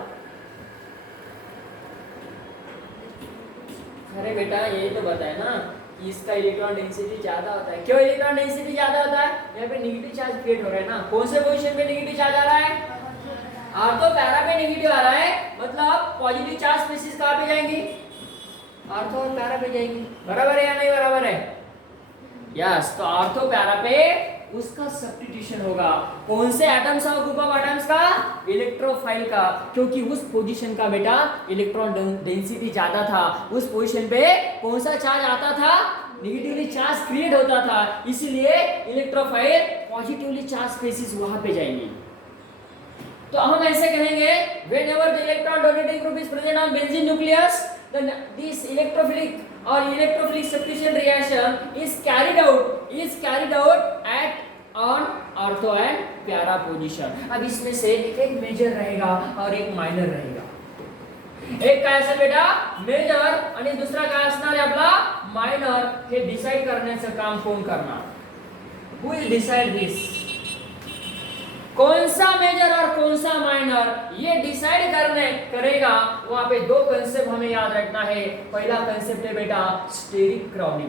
अरे बेटा ये तो बताए ना कि इसका इलेक्ट्रॉन डेंसिटी ज्यादा होता है। क्यों इलेक्ट्रॉन डेंसिटी ज्यादा होता है, यहाँ पे नेगेटिव चार्ज क्रिएट हो रहा है ना। कौन से पोजीशन पे नेगेटिव चार्ज आ रहा है, आर्थो पैरा पे नेगेटिव आ रहा है, मतलब पॉजिटिव चार्ज स्पीशीज कहां पे जाएंगी, आर्थो और पैरा पे जाएंगी। बराबर है या नहीं बराबर है? यस, तो आर्थो पैरा पे उसका सब्स्टिट्यूशन होगा। कौन से एटम्स और ग्रुप ऑफ एटम्स का, इलेक्ट्रोफाइल का, क्योंकि उस पोजीशन का बेटा इलेक्ट्रॉन डेंसिटी ज्यादा था, उस पोजीशन पे कौन सा चार्ज आता था, नेगेटिवली चार्ज क्रिएट होता था, इसलिए इलेक्ट्रोफाइल पॉजिटिवली चार्ज स्पेसिस वहां पे जाएंगे। तो हम ऐसे कहेंगे whenever the electron donating group is present on benzene nucleus, then this electrophilic or electrophilic substitution reaction is carried out at on ortho and para position। अब इसमें से एक मेजर रहेगा और एक माइनर रहेगा, एक काय असेल बेटा मेजर आणि दुसरा काय असणार आहे आपला मायनर। हे डिसाइड करण्याचं काम कोण करणार, who will decide this, कौन सा मेजर और कौन सा माइनर, ये डिसाइड करेगा। वहां पे दो कंसेप्ट हमें याद रखना है। पहला कंसेप्ट है बेटा स्टेरिक क्राउडिंग,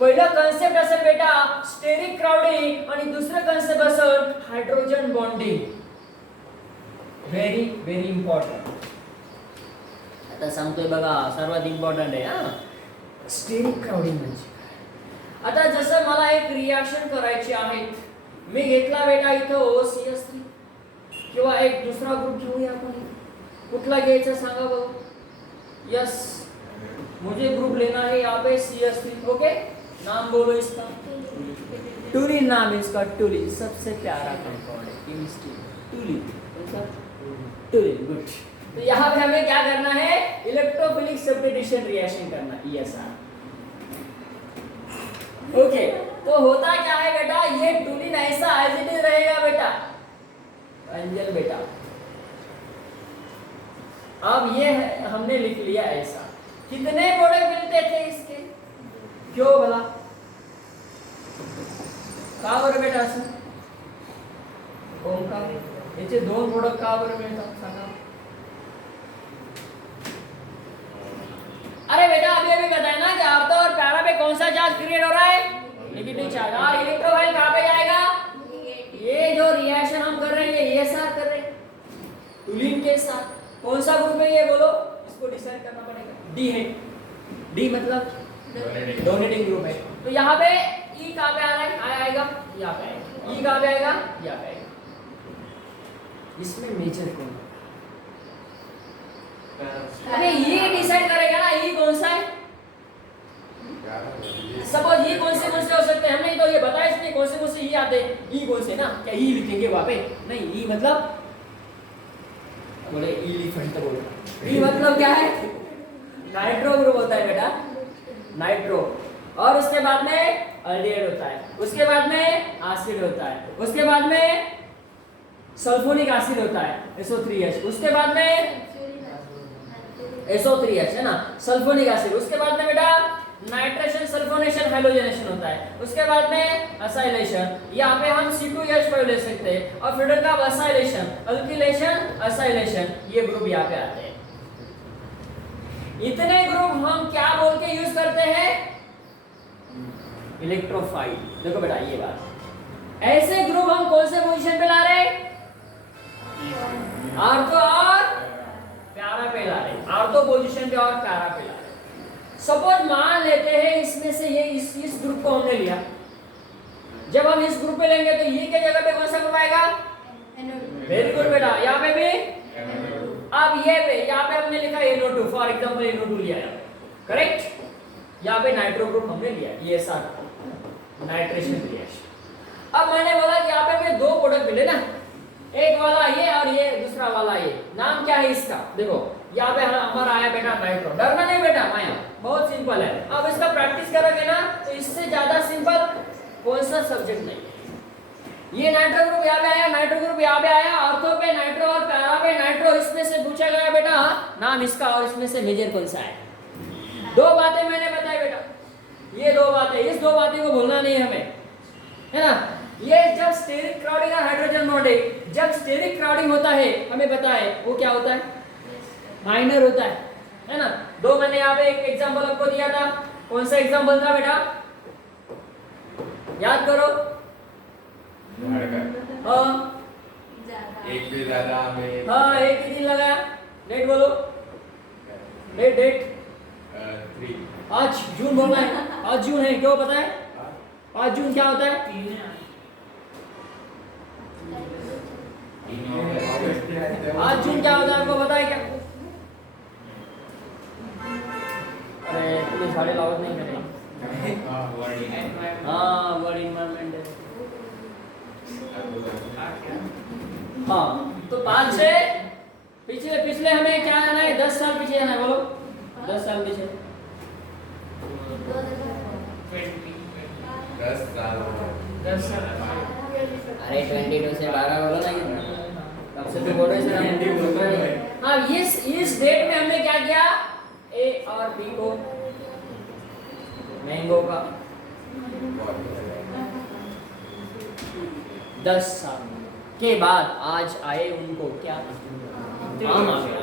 पहिला कंसेप्ट असेल बेटा स्टेरिक क्राउडिंग आणि दुसरं कंसेप्ट असेल hydrogen bonding. Very very important, आता सांगतोय बघा, सर्वात इम्पॉर्टंट आहे हा स्टेरिक क्राउडिंग म्हणजे। आता जसं मला एक रिएक्शन करायची आहे, मी घेतला बेटा इथं OCS3 किंवा एक दुसरा ग्रुप घेऊया आपण, कुठला घ्यायचा सांगा बघू। यस, मुझे ग्रुप लेना है यहाँ पे CH3। ओके, नाम बोलो इसका, टूलिन नाम इसका, टूलिन सबसे प्यारा कंपाउंड है केमिस्ट्री, टूलिन, टूलिन, गुड। तो यहाँ पे हमें क्या करना है, इलेक्ट्रोफिलिक सब्स्टिट्यूशन रिएक्शन करना, ESR। ओके, तो होता क्या है बेटा, ये टूलिन ऐसा एज इट इज रहेगा बेटा, अंजल बेटा। अब ये हमने लिख लिया ऐसा, कितने प्रोडक्ट मिलते थे इसके, क्यों भला, का बरं बेटा असं, का याचे दोन प्रोडक्ट का बरं मिळतात सांगा। अरे बेटा अभी अभी बताया ना कि ऑर्थो और पैरा पे कौन सा चार्ज क्रिएट हो रहा है, नेगेटिव चार्ज, और इलेक्ट्रोफाइल कहां पे जाएगा, ये जो रिएक्शन हम कर रहे हैं ये ESR कर रहे हैं टूलिन के साथ। कौन सा ग्रुप है ये बोलो, इसको डिसाइड करना पड़ेगा। डी है, डी मतलब डोनेटिंग ग्रुप है। तो यहाँ पे E कहां पे आ रहा है, आएगा यहाँ पे आएगा, E कहां पे आएगा, यहाँ पे आएगा। इसमें मेजर कौन, अरे ये डिसाइड करेगा ना E कौन सा है। सपोज E कौन से हो सकते हैं, हमने तो ये बताया इसमें कौन से E आते हैं, E कौन से ना, क्या E लिखेंगे वहां पे, नहीं E मतलब बोले एलिफेंट तो बोलो, E मतलब क्या है, नाइट्रो ग्रुप होता है बेटा, नाइट्रो, और उसके बाद में अल्डिहाइड होता है, उसके बाद में एसिड होता है, उसके बाद में सल्फोनिक एसिड होता है SO3H, उसके बाद में SO3H है ना सल्फोनिक एसिड, उसके बाद में बेटा नाइट्रेशन सल्फोनेशन हाइड्रोजनेशन होता है, उसके बाद में असाइलेशन, यहाँ पे हम C2H5 ले सकते हैं, और फिर का असाइलेशन, अल्किलेशन, असाइलेशन, ये ग्रुप यहाँ पे आते हैं। इतने ग्रुप हम क्या बोल के यूज करते हैं, इलेक्ट्रोफाइल। देखो बेटा ये बात, ऐसे ग्रुप हम कौन से पोजीशन पे ला रहे हैं, ऑर्थो और पैरा पे ला रहे हैं, ऑर्थो पोजीशन पे और पैरा पे ला रहे हैं। सपोज मान लेते हैं इसमें से ये इस ग्रुप को हमने लिया, जब हम इस ग्रुप पे लेंगे तो ये के जगह पे कौन सा ग्रुप आएगा, वेरी गुड बेटा, यहाँ पे भी, अब ये पे यहाँ पे हमने लिखा NO2, फॉर एग्जांपल NO2 लिया है, करेक्ट, यहाँ पे नाइट्रो ग्रुप हमने लिया, ESR नाइट्रेशन रिएक्शन। अब मैंने बोला कि यहाँ पे हमें दो प्रोडक्ट मिले ना, एक वाला ये और ये दूसरा वाला ये, नाम क्या है इसका, देखो यहाँ पे हमारा आया बेटा नाइट्रो, डरना नहीं बेटा माया, बहुत सिंपल है। अब इसका प्रैक्टिस करोगे ना तो इससे ज्यादा सिंपल कौन सा सब्जेक्ट नहीं है। ये नाइट्रो ग्रुप यहाँ पे आया, नाइट्रो ग्रुप यहाँ पे आया, ऑर्थो पे नाइट्रो और पैरा पे नाइट्रो, इसमें से पूछा गया बेटा नाम इसका और इसमें से मेजर कौन सा है। दो बातें मैंने बताई बेटा, ये दो बातें, इस दो बातें को भूलना नहीं हमें, है ना। ये जब स्टेरिक क्राउडिंग और हाइड्रोजन बॉन्डिंग, जब स्टेरिक क्राउडिंग होता है हमें पता है वो क्या होता है, माइनर होता है ना। दो मैंने यहाँ पे एक एग्जांपल आपको दिया था, कौन सा एग्जांपल था बेटा, याद करो। हाँ एक भी ज्यादा में, हाँ एक ही दिन लगाया, डेट बोलो, डेट 3, आज जून बोलना है, आज जून है, क्यों पता है, आज जून क्या होता है, आज जून क्या होता है आपको पता है क्या? अरे पुलिस वाले लाउड नहीं करें। हाँ वर्ल्ड इन्वायरमेंट डे। हाँ तो 5 से पिछले पिछले हमें क्या जाना है? 10 साल पीछे जाना है। बोलो 10 साल पीछे। 10 साल। अरे 22 से 12 बोलो ना कितना? तब से तो बोल रहे थे। हाँ इस डेट में हमने क्या किया? ए और बी को मैंगो का 10 साल के बाद आज आए उनको क्या आम आ गया।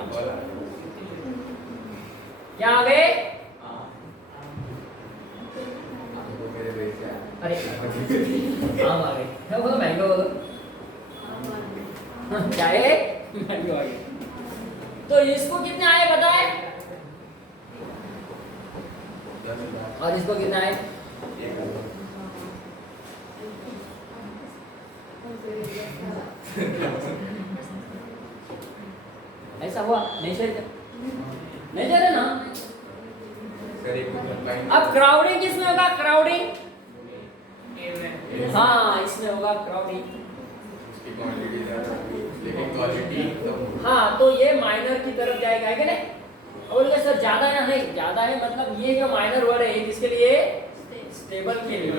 क्या आ गए? अरे आम आ गए। क्या बोलो? मैंगो बोलो। क्या है? मैंगो आ गए। तो इसको कितने आए बताए? और इसको कितना है? ऐसा हुआ नेचर का? नेचर है ना। अब क्राउडिंग किसमें होगा? क्राउडिंग हाँ इसमें होगा क्राउडिंग। हाँ तो ये माइनर की तरफ जाएगा है कि नहीं? और ये सर ज्यादा या नहीं? ज्यादा है मतलब ये जो माइनर वर्ड है ये किसके लिए? स्टेबल के लिए।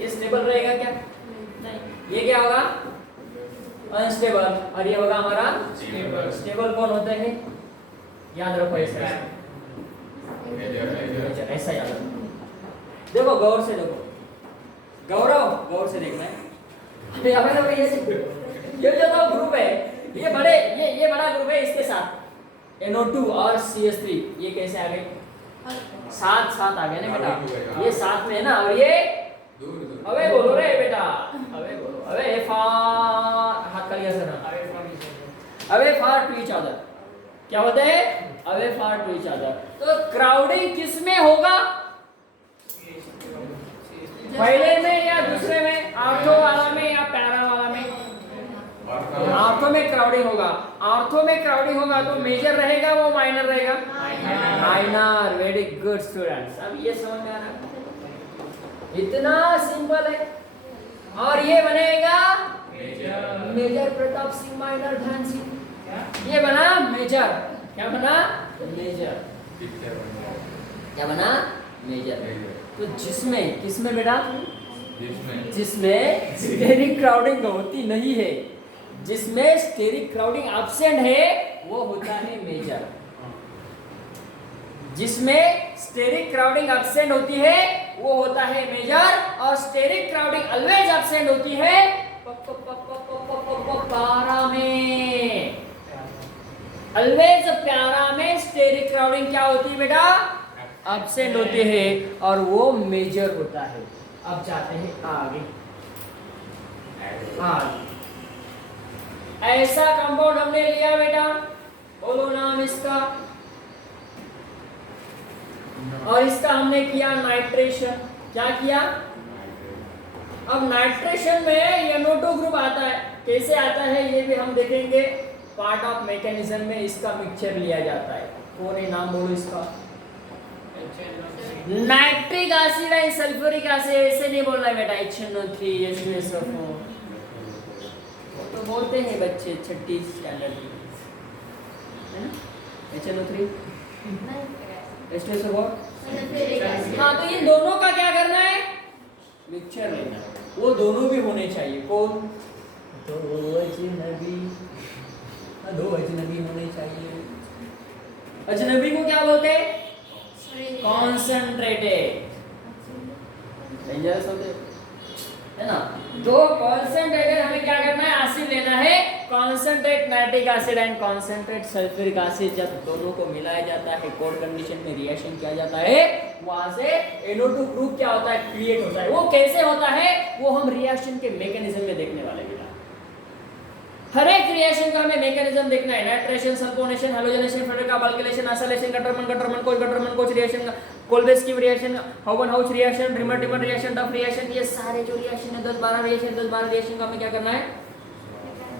ये स्टेबल रहेगा क्या? नहीं। ये क्या होगा? अनस्टेबल। और ये होगा हमारा स्टेबल। स्टेबल कौन होते हैं? याद रखो ऐसा ऐसा याद रखो। देखो गौर से देखो। गौरव गौर से देखना है। ये जो दो ग्रुप है ये बड़े ये बड़ा ग्रुप है। इसके साथ NO2 और CH3 ये कैसे आ गए? साथ साथ आ गए ना बेटा। ये साथ में है ना। और ये अबे बोलो रे बेटा। अबे बोलो। अबे हाथ कर लिया sir. Away far to each other. क्या होता है? Away far to each other. तो क्राउडिंग किस में होगा? पहले में या दूसरे में? आर्थो वाला में या पैरा वाला में? आर्थो में क्राउडिंग होगा। आर्थो में क्राउडिंग होगा तो मेजर रहेगा वो माइनर रहेगा? माइनर। Very good students. अब ये समझ में आ रहा है? इतना सिंपल है। और ये बनेगा मेजर प्रताप सिंह माइनर ध्यान सिंह। ये बना मेजर। क्या बना? मेजर। क्या बना? मेजर। तो जिसमें किसमें बेटा? जिसमें स्टेरिक क्राउडिंग होती नहीं है, जिसमें स्टेरिक क्राउडिंग एब्सेंट है वो होता है मेजर। जिसमें स्टेरिक क्राउडिंग एब्सेंट होती है वो होता है मेजर। और स्टेरिक क्राउडिंग ऑलवेज एब्सेंट होती है पैरा में। ऑलवेज पैरा में स्टेरिक क्राउडिंग क्या होती है बेटा? एब्सेंट होते हैं और वो मेजर होता है। अब जाते हैं आगे। ऐसा कंपाउंड हमने लिया बेटा, बोलो नाम इसका। और इसका हमने किया नाइट्रेशन। क्या किया? अब नाइट्रेशन में NO2 ग्रुप आता है। कैसे आता है ये भी हम देखेंगे। पार्ट ऑफ मैकेनिज्म में इसका मिक्सचर लिया जाता है। कौन है? नाम बोलो इसका। Nitric acid and sulphuric acid. ऐसे नहीं बोलना बेटा। HNO3 H2SO4 तो बोलते हैं बच्चे छठी स्टैंडर्ड में, है ना? HNO3 H2SO4। हाँ तो इन दोनों का क्या करना है? मिक्सचर लेना। वो दोनों भी होने चाहिए। कौन? दो अजनबी होने चाहिए। अजनबी को क्या बोलते हैं? कॉन्सेंट्रेटेड। डेंजरस होते है ना। तो कॉन्सेंट्रेटेड हमें क्या करना है? एसिड लेना है। Concentrate nitric acid and concentrate sulphuric acid जब दोनों को मिलाया जाता है, कोल्ड कंडीशन में रिएक्शन किया जाता है, वहां से NO2 ग्रुप क्या होता है? क्रिएट होता है। वो कैसे होता है वो हम रिएक्शन के मैकेनिज्म में देखने वाले हैं। हर एक रिएक्शन का हमें मैकेनिज्म देखना है। नाइट्रेशन, सल्फोनेशन, हैलोजनेशन, फेडरका, alkylation, acylation, Gattermann, Koch reaction, कोलबेस्की reaction, Houben Hoesch reaction, Reimer reaction, Duff reaction, ये सारे जो रिएक्शन है 10-12 रिएक्शन का हमें क्या करना है?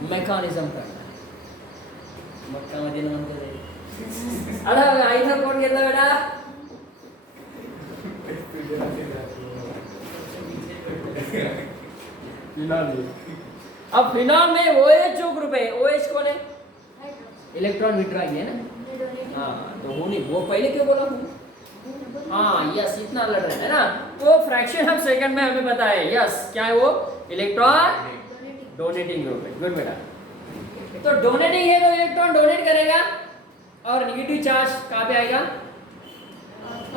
मेकॅनिझम करणार मक्का मदीना म्हणते अरे आईनं कोण घेतलं बेटा अब फिनॉल में OH जो ग्रुप है OH कौन है इलेक्ट्रॉन विड्रॉइंग है ना हाँ तो वो नहीं वो पहले क्यों बोला हूँ हाँ यस इतना लड़ रहे हैं ना तो फ्रैक्शन ऑफ सेकंड में हमें पता है यस क्या है वो इलेक्ट्रॉन डोनेटिंग ग्रुप है गुड बेटा तो डोनेटिंग है तो इलेक्ट्रॉन डोनेट करेगा और नेगेटिव चार्ज कहाँ पे आएगा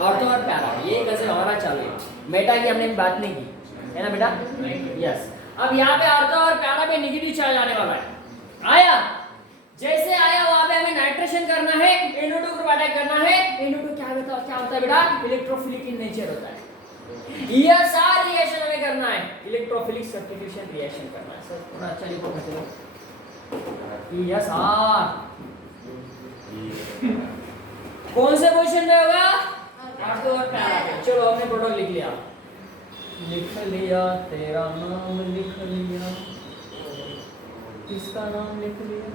ऑर्थो और पैरा ये कैसे हमारा चालू है मेटा की हमने बात नहीं की है ना बेटा यस अब यहाँ पे ऑर्थो और पैरा पे नेगेटिव चार्ज आने वाला है आया जैसे आया वहां पे हमें नाइट्रेशन करना है NO2 ग्रुप अटैक करना है NO2 क्या होता है बेटा इलेक्ट्रोफिलिक इन नेचर होता है ये सारा रिएक्शन हमें करना है इलेक्ट्रोफिलिक सब्स्टिट्यूशन रिएक्शन करना है सर थोड़ा अच्छा लिखो चलो यस कौन से पोजीशन में होगा ऑर्थो और पैरा पे चलो हमने प्रोडक्ट लिख लिया तेरा नाम लिख लिया किसका नाम लिख लिया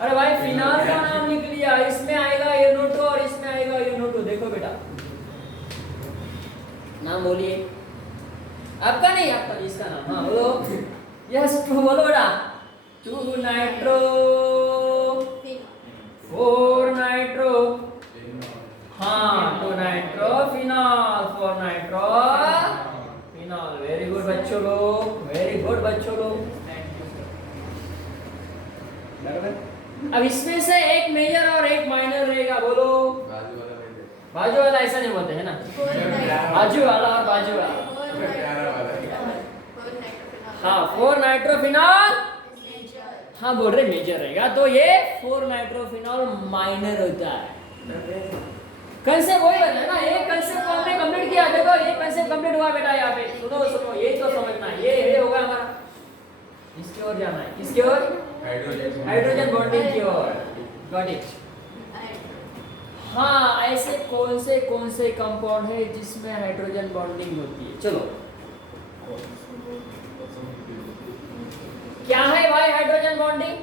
अरे भाई फिनॉल का नाम लिख लिया इसमें आएगा NO2 और इसमें आएगा NO2 देखो बेटा नाम बोलिए आपका नहीं आपका इसका नाम हाँ बोलो यस टू बोलो बेटा 2 नाइट्रो 4 नाइट्रो हाँ 2 nitro phenol 4 nitro phenol very good बच्चों लोग वेरी गुड बच्चों लोग अब इसमें से एक मेजर और एक माइनर रहेगा बोलो बाजू वाला ऐसा नहीं बोलते है ना बाजू वाला और बाजू वाला हाँ 4 नाइट्रोफिनॉल हाँ बोल रहे मेजर रहेगा तो ये 4 नाइट्रोफिनॉल माइनर होता है कंसेप्ट वही होता है ना एक कंसेप्ट को हमने कंप्लीट किया देखो ये कंसेप्ट कंप्लीट हुआ बेटा यहाँ पे सुनो सुनो ये तो समझना है ये होगा हमारा इसकी ओर जाना है किसकी ओर हाइड्रोजन बॉन्डिंग की ओर गॉट इट हाँ ऐसे कौन से कंपाउंड है जिसमें हाइड्रोजन बॉन्डिंग होती है चलो क्या है भाई हाइड्रोजन बॉन्डिंग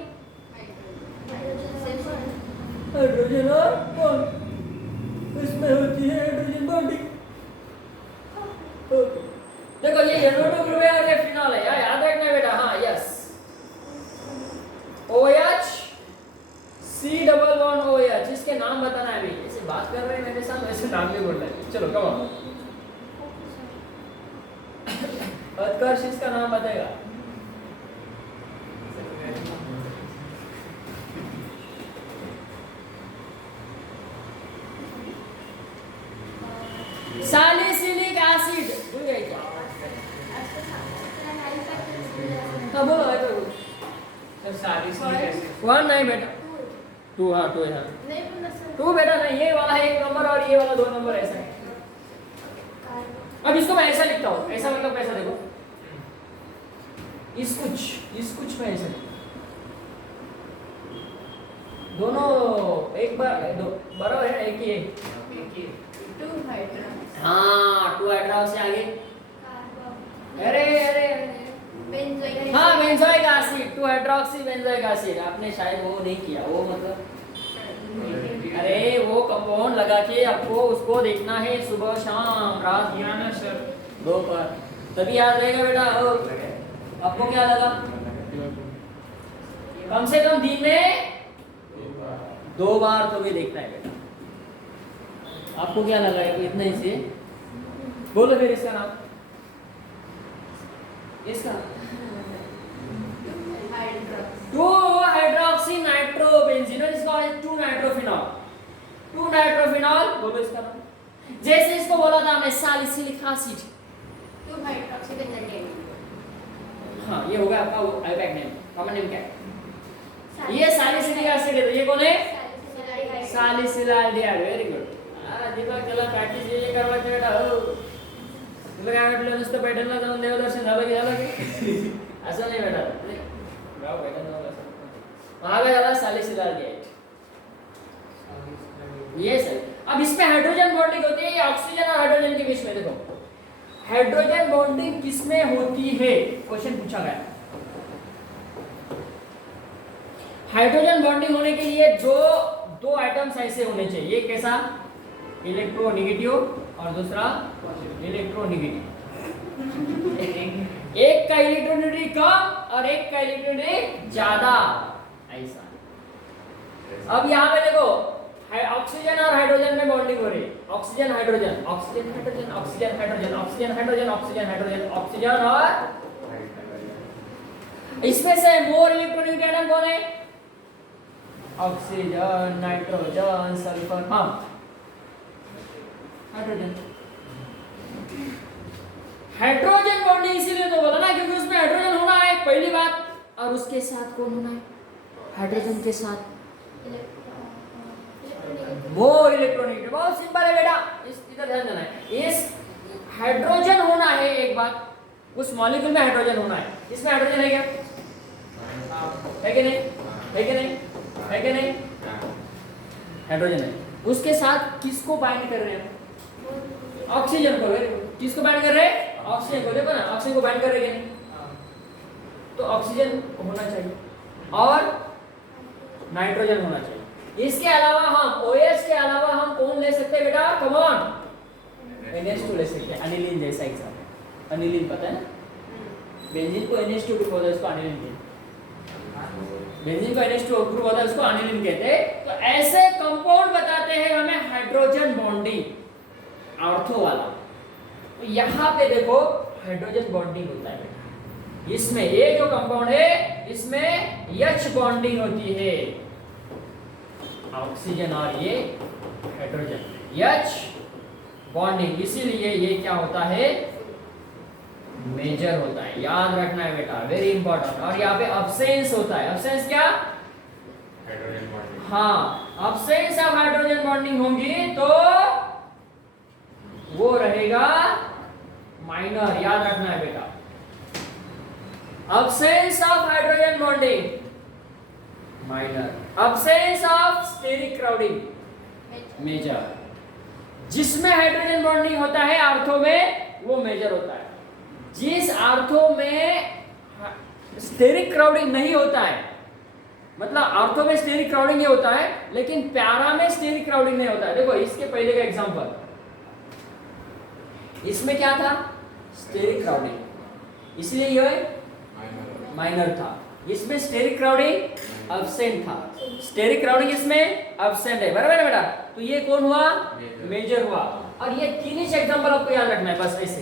हाइड्रोजन और बॉन्ड इसमें होती है हाइड्रोजन बॉन्डिंग देखो ये NO2 ग्रुप है और ये फिनॉल है याद रखना बेटा हाँ yes OH C double bond OH इसके नाम बताना है अभी ऐसे बात कर रहे हैं मेरे साथ वैसे नाम भी बोल रहे हैं चलो कम ऑन उत्कर्ष इसका नाम बताएगा सैलिसिलिक एसिड भूल गए क्या हाँ बोलो वन नहीं बेटा 2 हाँ 2 है 2 बेटा नहीं ये वाला है 1 नंबर और ये वाला 2 नंबर ऐसा है अब इसको मैं ऐसा लिखता हूँ ऐसा मतलब कैसा देखो इस कुछ में ऐसा दोनों एक बार बराबर है एक ही है 2 हाँ 2 हाइड्रोक्स से आगे अरे बेंजोइक हाँ benzoic acid 2 hydroxy benzoic acid आपने शायद वो नहीं किया वो मतलब अरे वो कंपाउंड लगा के आपको उसको देखना है सुबह शाम रात किया ना सर दोपहर तभी याद रहेगा बेटा आपको क्या लगा कम से कम दिन में 2 बार तो भी देखना है बेटा आपको क्या लगा इतना ही से बोलो फिर इसका नाम इसका 2 हाइड्रोक्सी नाइट्रोबेंजीन इसका 2 नाइट्रोफिनॉल 2 नाइट्रोफिनॉल बोलो इसका नाम जैसे इसको बोला था हमने सैलिसिलिक एसिड 2 हाइड्रोक्सी बेंजोइक हाँ ये होगा आपका आईपैक नेम कॉमन नेम क्या है ये सैलिसिलिक एसिड है तो ये कौन है सैलिसिलाइड वेरी गुड दिमाग त्याला प्रॅक्टिस जे करायची बेटा हो तुला काय वाटलं नुसतं पैठणला जाऊन देवदर्शन झालं की असं नाही बेटा गाव पैठण जाऊन असं महागा झाला सैलिसिलाइड ये सर अब इसमें हाइड्रोजन बॉन्डिंग होती है ये ऑक्सीजन और हाइड्रोजन के बीच में देखो हाइड्रोजन बॉन्डिंग किसमें होती है क्वेश्चन पूछा गया हाइड्रोजन बॉन्डिंग होने के लिए जो दो आइटम्स ऐसे होने चाहिए, एक कैसा इलेक्ट्रोनेगेटिव और दूसरा इलेक्ट्रोनेगेटिव। एक का इलेक्ट्रोनेगेटिव कम और एक का इलेक्ट्रोनेगेटिव ज्यादा, ऐसा। अब यहाँ पे देखो ऑक्सीजन और हाइड्रोजन में बॉन्डिंग हो रही है, oxygen hydrogen oxygen hydrogen oxygen hydrogen oxygen hydrogen oxygen hydrogen oxygen, और इसमें से मोर इलेक्ट्रोनेगेटिव एटम कौन है? ऑक्सीजन, नाइट्रोजन, सल्फर, हाँ हाइड्रोजन। हाइड्रोजन बॉन्डिंग इसीलिए तो बोला ना क्योंकि उसमें हाइड्रोजन होना है पहली बात, और उसके साथ कौन होना है? हाइड्रोजन के साथ मोर इलेक्ट्रोनेगेटिव। बहुत सिंपल है बेटा, इधर ध्यान देना है। इस हाइड्रोजन होना है एक बात, उस मॉलिक्यूल में हाइड्रोजन होना है। इसमें हाइड्रोजन है क्या? है कि नहीं? है कि नहीं? है कि नहीं? हाइड्रोजन है। उसके साथ किसको बाइंड कर रहे हैं? ऑक्सीजन को। किसको बाइंड कर रहे हैं? ऑक्सीजन को। देखो ना, ऑक्सीजन को बाइंड कर रहे हैं, तो ऑक्सीजन होना चाहिए और नाइट्रोजन होना चाहिए। इसके अलावा हम OH के अलावा हम कौन ले सकते हैं बेटा? कम ऑन, NH2 ले सकते हैं, अनिलीन जैसा एग्जाम्पल। अनिलीन पता है ना, बेंजीन को NH2 ग्रुप होता है, उसको अनिलीन कहते हैं। बेंजीन को NH2 ग्रुप होता है, उसको अनिलीन कहते हैं। तो ऐसे कंपाउंड बताते हैं हमें हाइड्रोजन बॉन्डिंग ऑर्थो वाला। तो यहाँ पे देखो हाइड्रोजन बॉन्डिंग होता है बेटा। इसमें ये जो कंपाउंड है इसमें H बॉन्डिंग होती है, ऑक्सीजन और ये हाइड्रोजन, H बॉन्डिंग। इसीलिए ये क्या होता है? मेजर होता है। याद रखना है बेटा, वेरी इंपॉर्टेंट। और यहाँ पे अब्सेंस होता है। अब्सेंस क्या? Hydrogen bonding. हाँ, अब्सेंस ऑफ हाइड्रोजन बॉन्डिंग होंगी तो वो रहेगा माइनर। याद रखना है बेटा, absence of hydrogen bonding minor, absence of steric crowding major. जिसमें हाइड्रोजन बॉन्डिंग होता है आर्थो में वो मेजर होता है। जिस आर्थो में स्टेरिक क्राउडिंग नहीं होता है, मतलब आर्थो में स्टेरिक क्राउडिंग ये होता है लेकिन पैरा में स्टेरिक क्राउडिंग नहीं होता है। देखो इसके पहले का एग्जांपल, इसमें क्या था? स्टेरिक क्राउडिंग, इसलिए यह माइनर था। इसमें स्टेरिक क्राउडिंग अब्सेंट था। स्टेरिक क्राउडिंग इसमें अब्सेंट है, बराबर है बेटा? तो ये कौन हुआ? मेजर हुआ। और ये तीन ही एग्जांपल आपको याद रखना है बस ऐसे।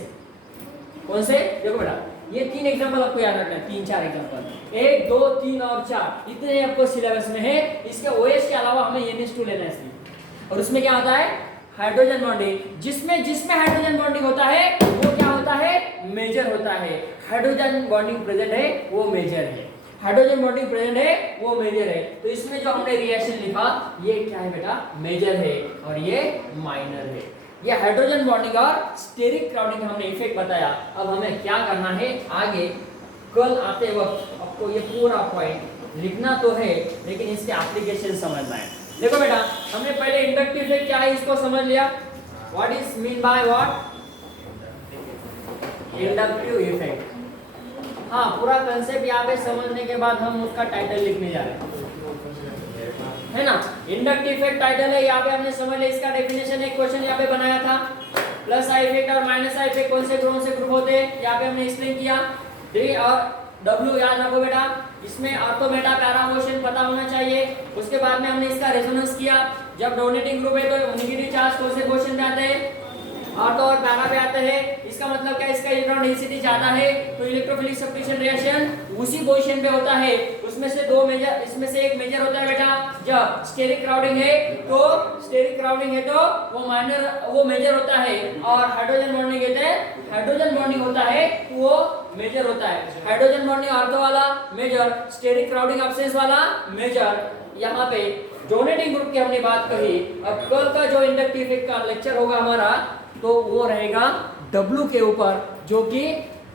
कौन से? देखो बेटा, ये तीन एग्जांपल आपको याद रखना है, 3-4 एग्जांपल, 1, 2, 3 और 4 इतने आपको सिलेबस में है। इसके OH के अलावा हमें NH2 लेना है इसमें। और उसमें क्या होता है? Hydrogen bonding. जिसमें हाइड्रोजन बॉन्डिंग होता है वो क्या होता है? मेजर होता है। हाइड्रोजन बॉन्डिंग प्रेजेंट है वो मेजर है, हाइड्रोजन बॉन्डिंग प्रेजेंट है वो मेजर है। तो इसमें जो हमने रिएक्शन लिखा ये क्या है बेटा? मेजर है और ये माइनर है। ये हाइड्रोजन बॉन्डिंग और स्टेरिक क्राउडिंग हमने इफेक्ट बताया। अब हमें क्या करना है आगे, कल आते वक्त आपको ये पूरा पॉइंट लिखना तो है लेकिन इसके एप्लीकेशन समझना है। देखो बेटा, हमने पहले इंडक्टिव इफेक्ट क्या है इसको समझ लिया। What is mean by what? Inductive effect. हाँ, पूरा कंसेप्ट यहाँ पे समझने के बाद हम उसका टाइटल लिखने जा रहे हैं, है ना? इंडक्टिव इफेक्ट टाइटल है, यहाँ पे हमने समझ लिया। इसका डेफिनेशन एक क्वेश्चन यहाँ पे बनाया था। प्लस आई इफेक्ट और माइनस आई इफेक्ट कौन से ग्रुप होते हैं यहाँ पे हमने एक्सप्लेन किया। डी और W याद रखो बेटा, इसमें ऑर्थो मेटा पैरा मोशन पता होना चाहिए। उसके बाद में हमने इसका रेजोनेंस किया। जब डोनेटिंग ग्रुप है तो नेगेटिव चार्ज कौन से क्वेश्चन पे आते हैं? ऑर्थो और पैरा पे आते हैं। इसका मतलब क्या? इसका इलेक्ट्रॉन डेंसिटी ज्यादा है तो इलेक्ट्रोफिलिक सब्स्टिट्यूशन रिएक्शन उसी पोजीशन पे होता है। उसमें से दो मेजर, इसमें से एक मेजर होता है बेटा जब स्टेरिक क्राउडिंग है तो वो माइनर, वो मेजर होता है। और हाइड्रोजन बॉन्डिंग कहते हैं, हाइड्रोजन बॉन्डिंग होता है वो मेजर होता है। हाइड्रोजन बॉन्डिंग ऑर्थो वाला मेजर, स्टेरिक क्राउडिंग अब्सेंस वाला मेजर। यहाँ पे डोनेटिंग ग्रुप की हमने बात कही। अब कल का जो इंडक्टिव इफेक्ट का लेक्चर होगा हमारा तो वो रहेगा W के ऊपर, जो कि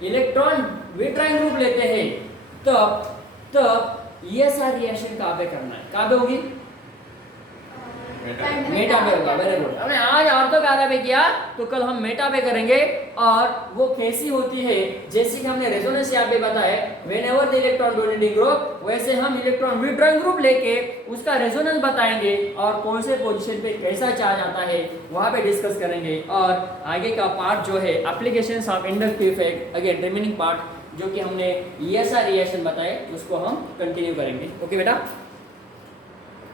इलेक्ट्रॉन विट्राइन ग्रुप लेते हैं। तब ये सारी रिएक्शन कहाँ पे करना है? कहाँ पे होगी? मेटा पे होगा, वेरी गुड। हमने आज ऑर्थो पैरा पे किया तो कल हम मेटा पे करेंगे। और वो कैसी होती है, जैसे कि हमने रेजोनेंस यहाँ पे बताया, whenever the electron donating group, वैसे हम इलेक्ट्रॉन विड्रॉइंग ग्रुप लेके उसका रेजोनेंस बताएंगे और कौन से पोजीशन पे कैसा चार्ज आता है वहाँ पे डिस्कस करेंगे। और आगे का पार्ट जो है applications of inductive effect, again remaining part जो कि हमने ESR रिएक्शन बताए उसको हम कंटिन्यू करेंगे। ओके बेटा।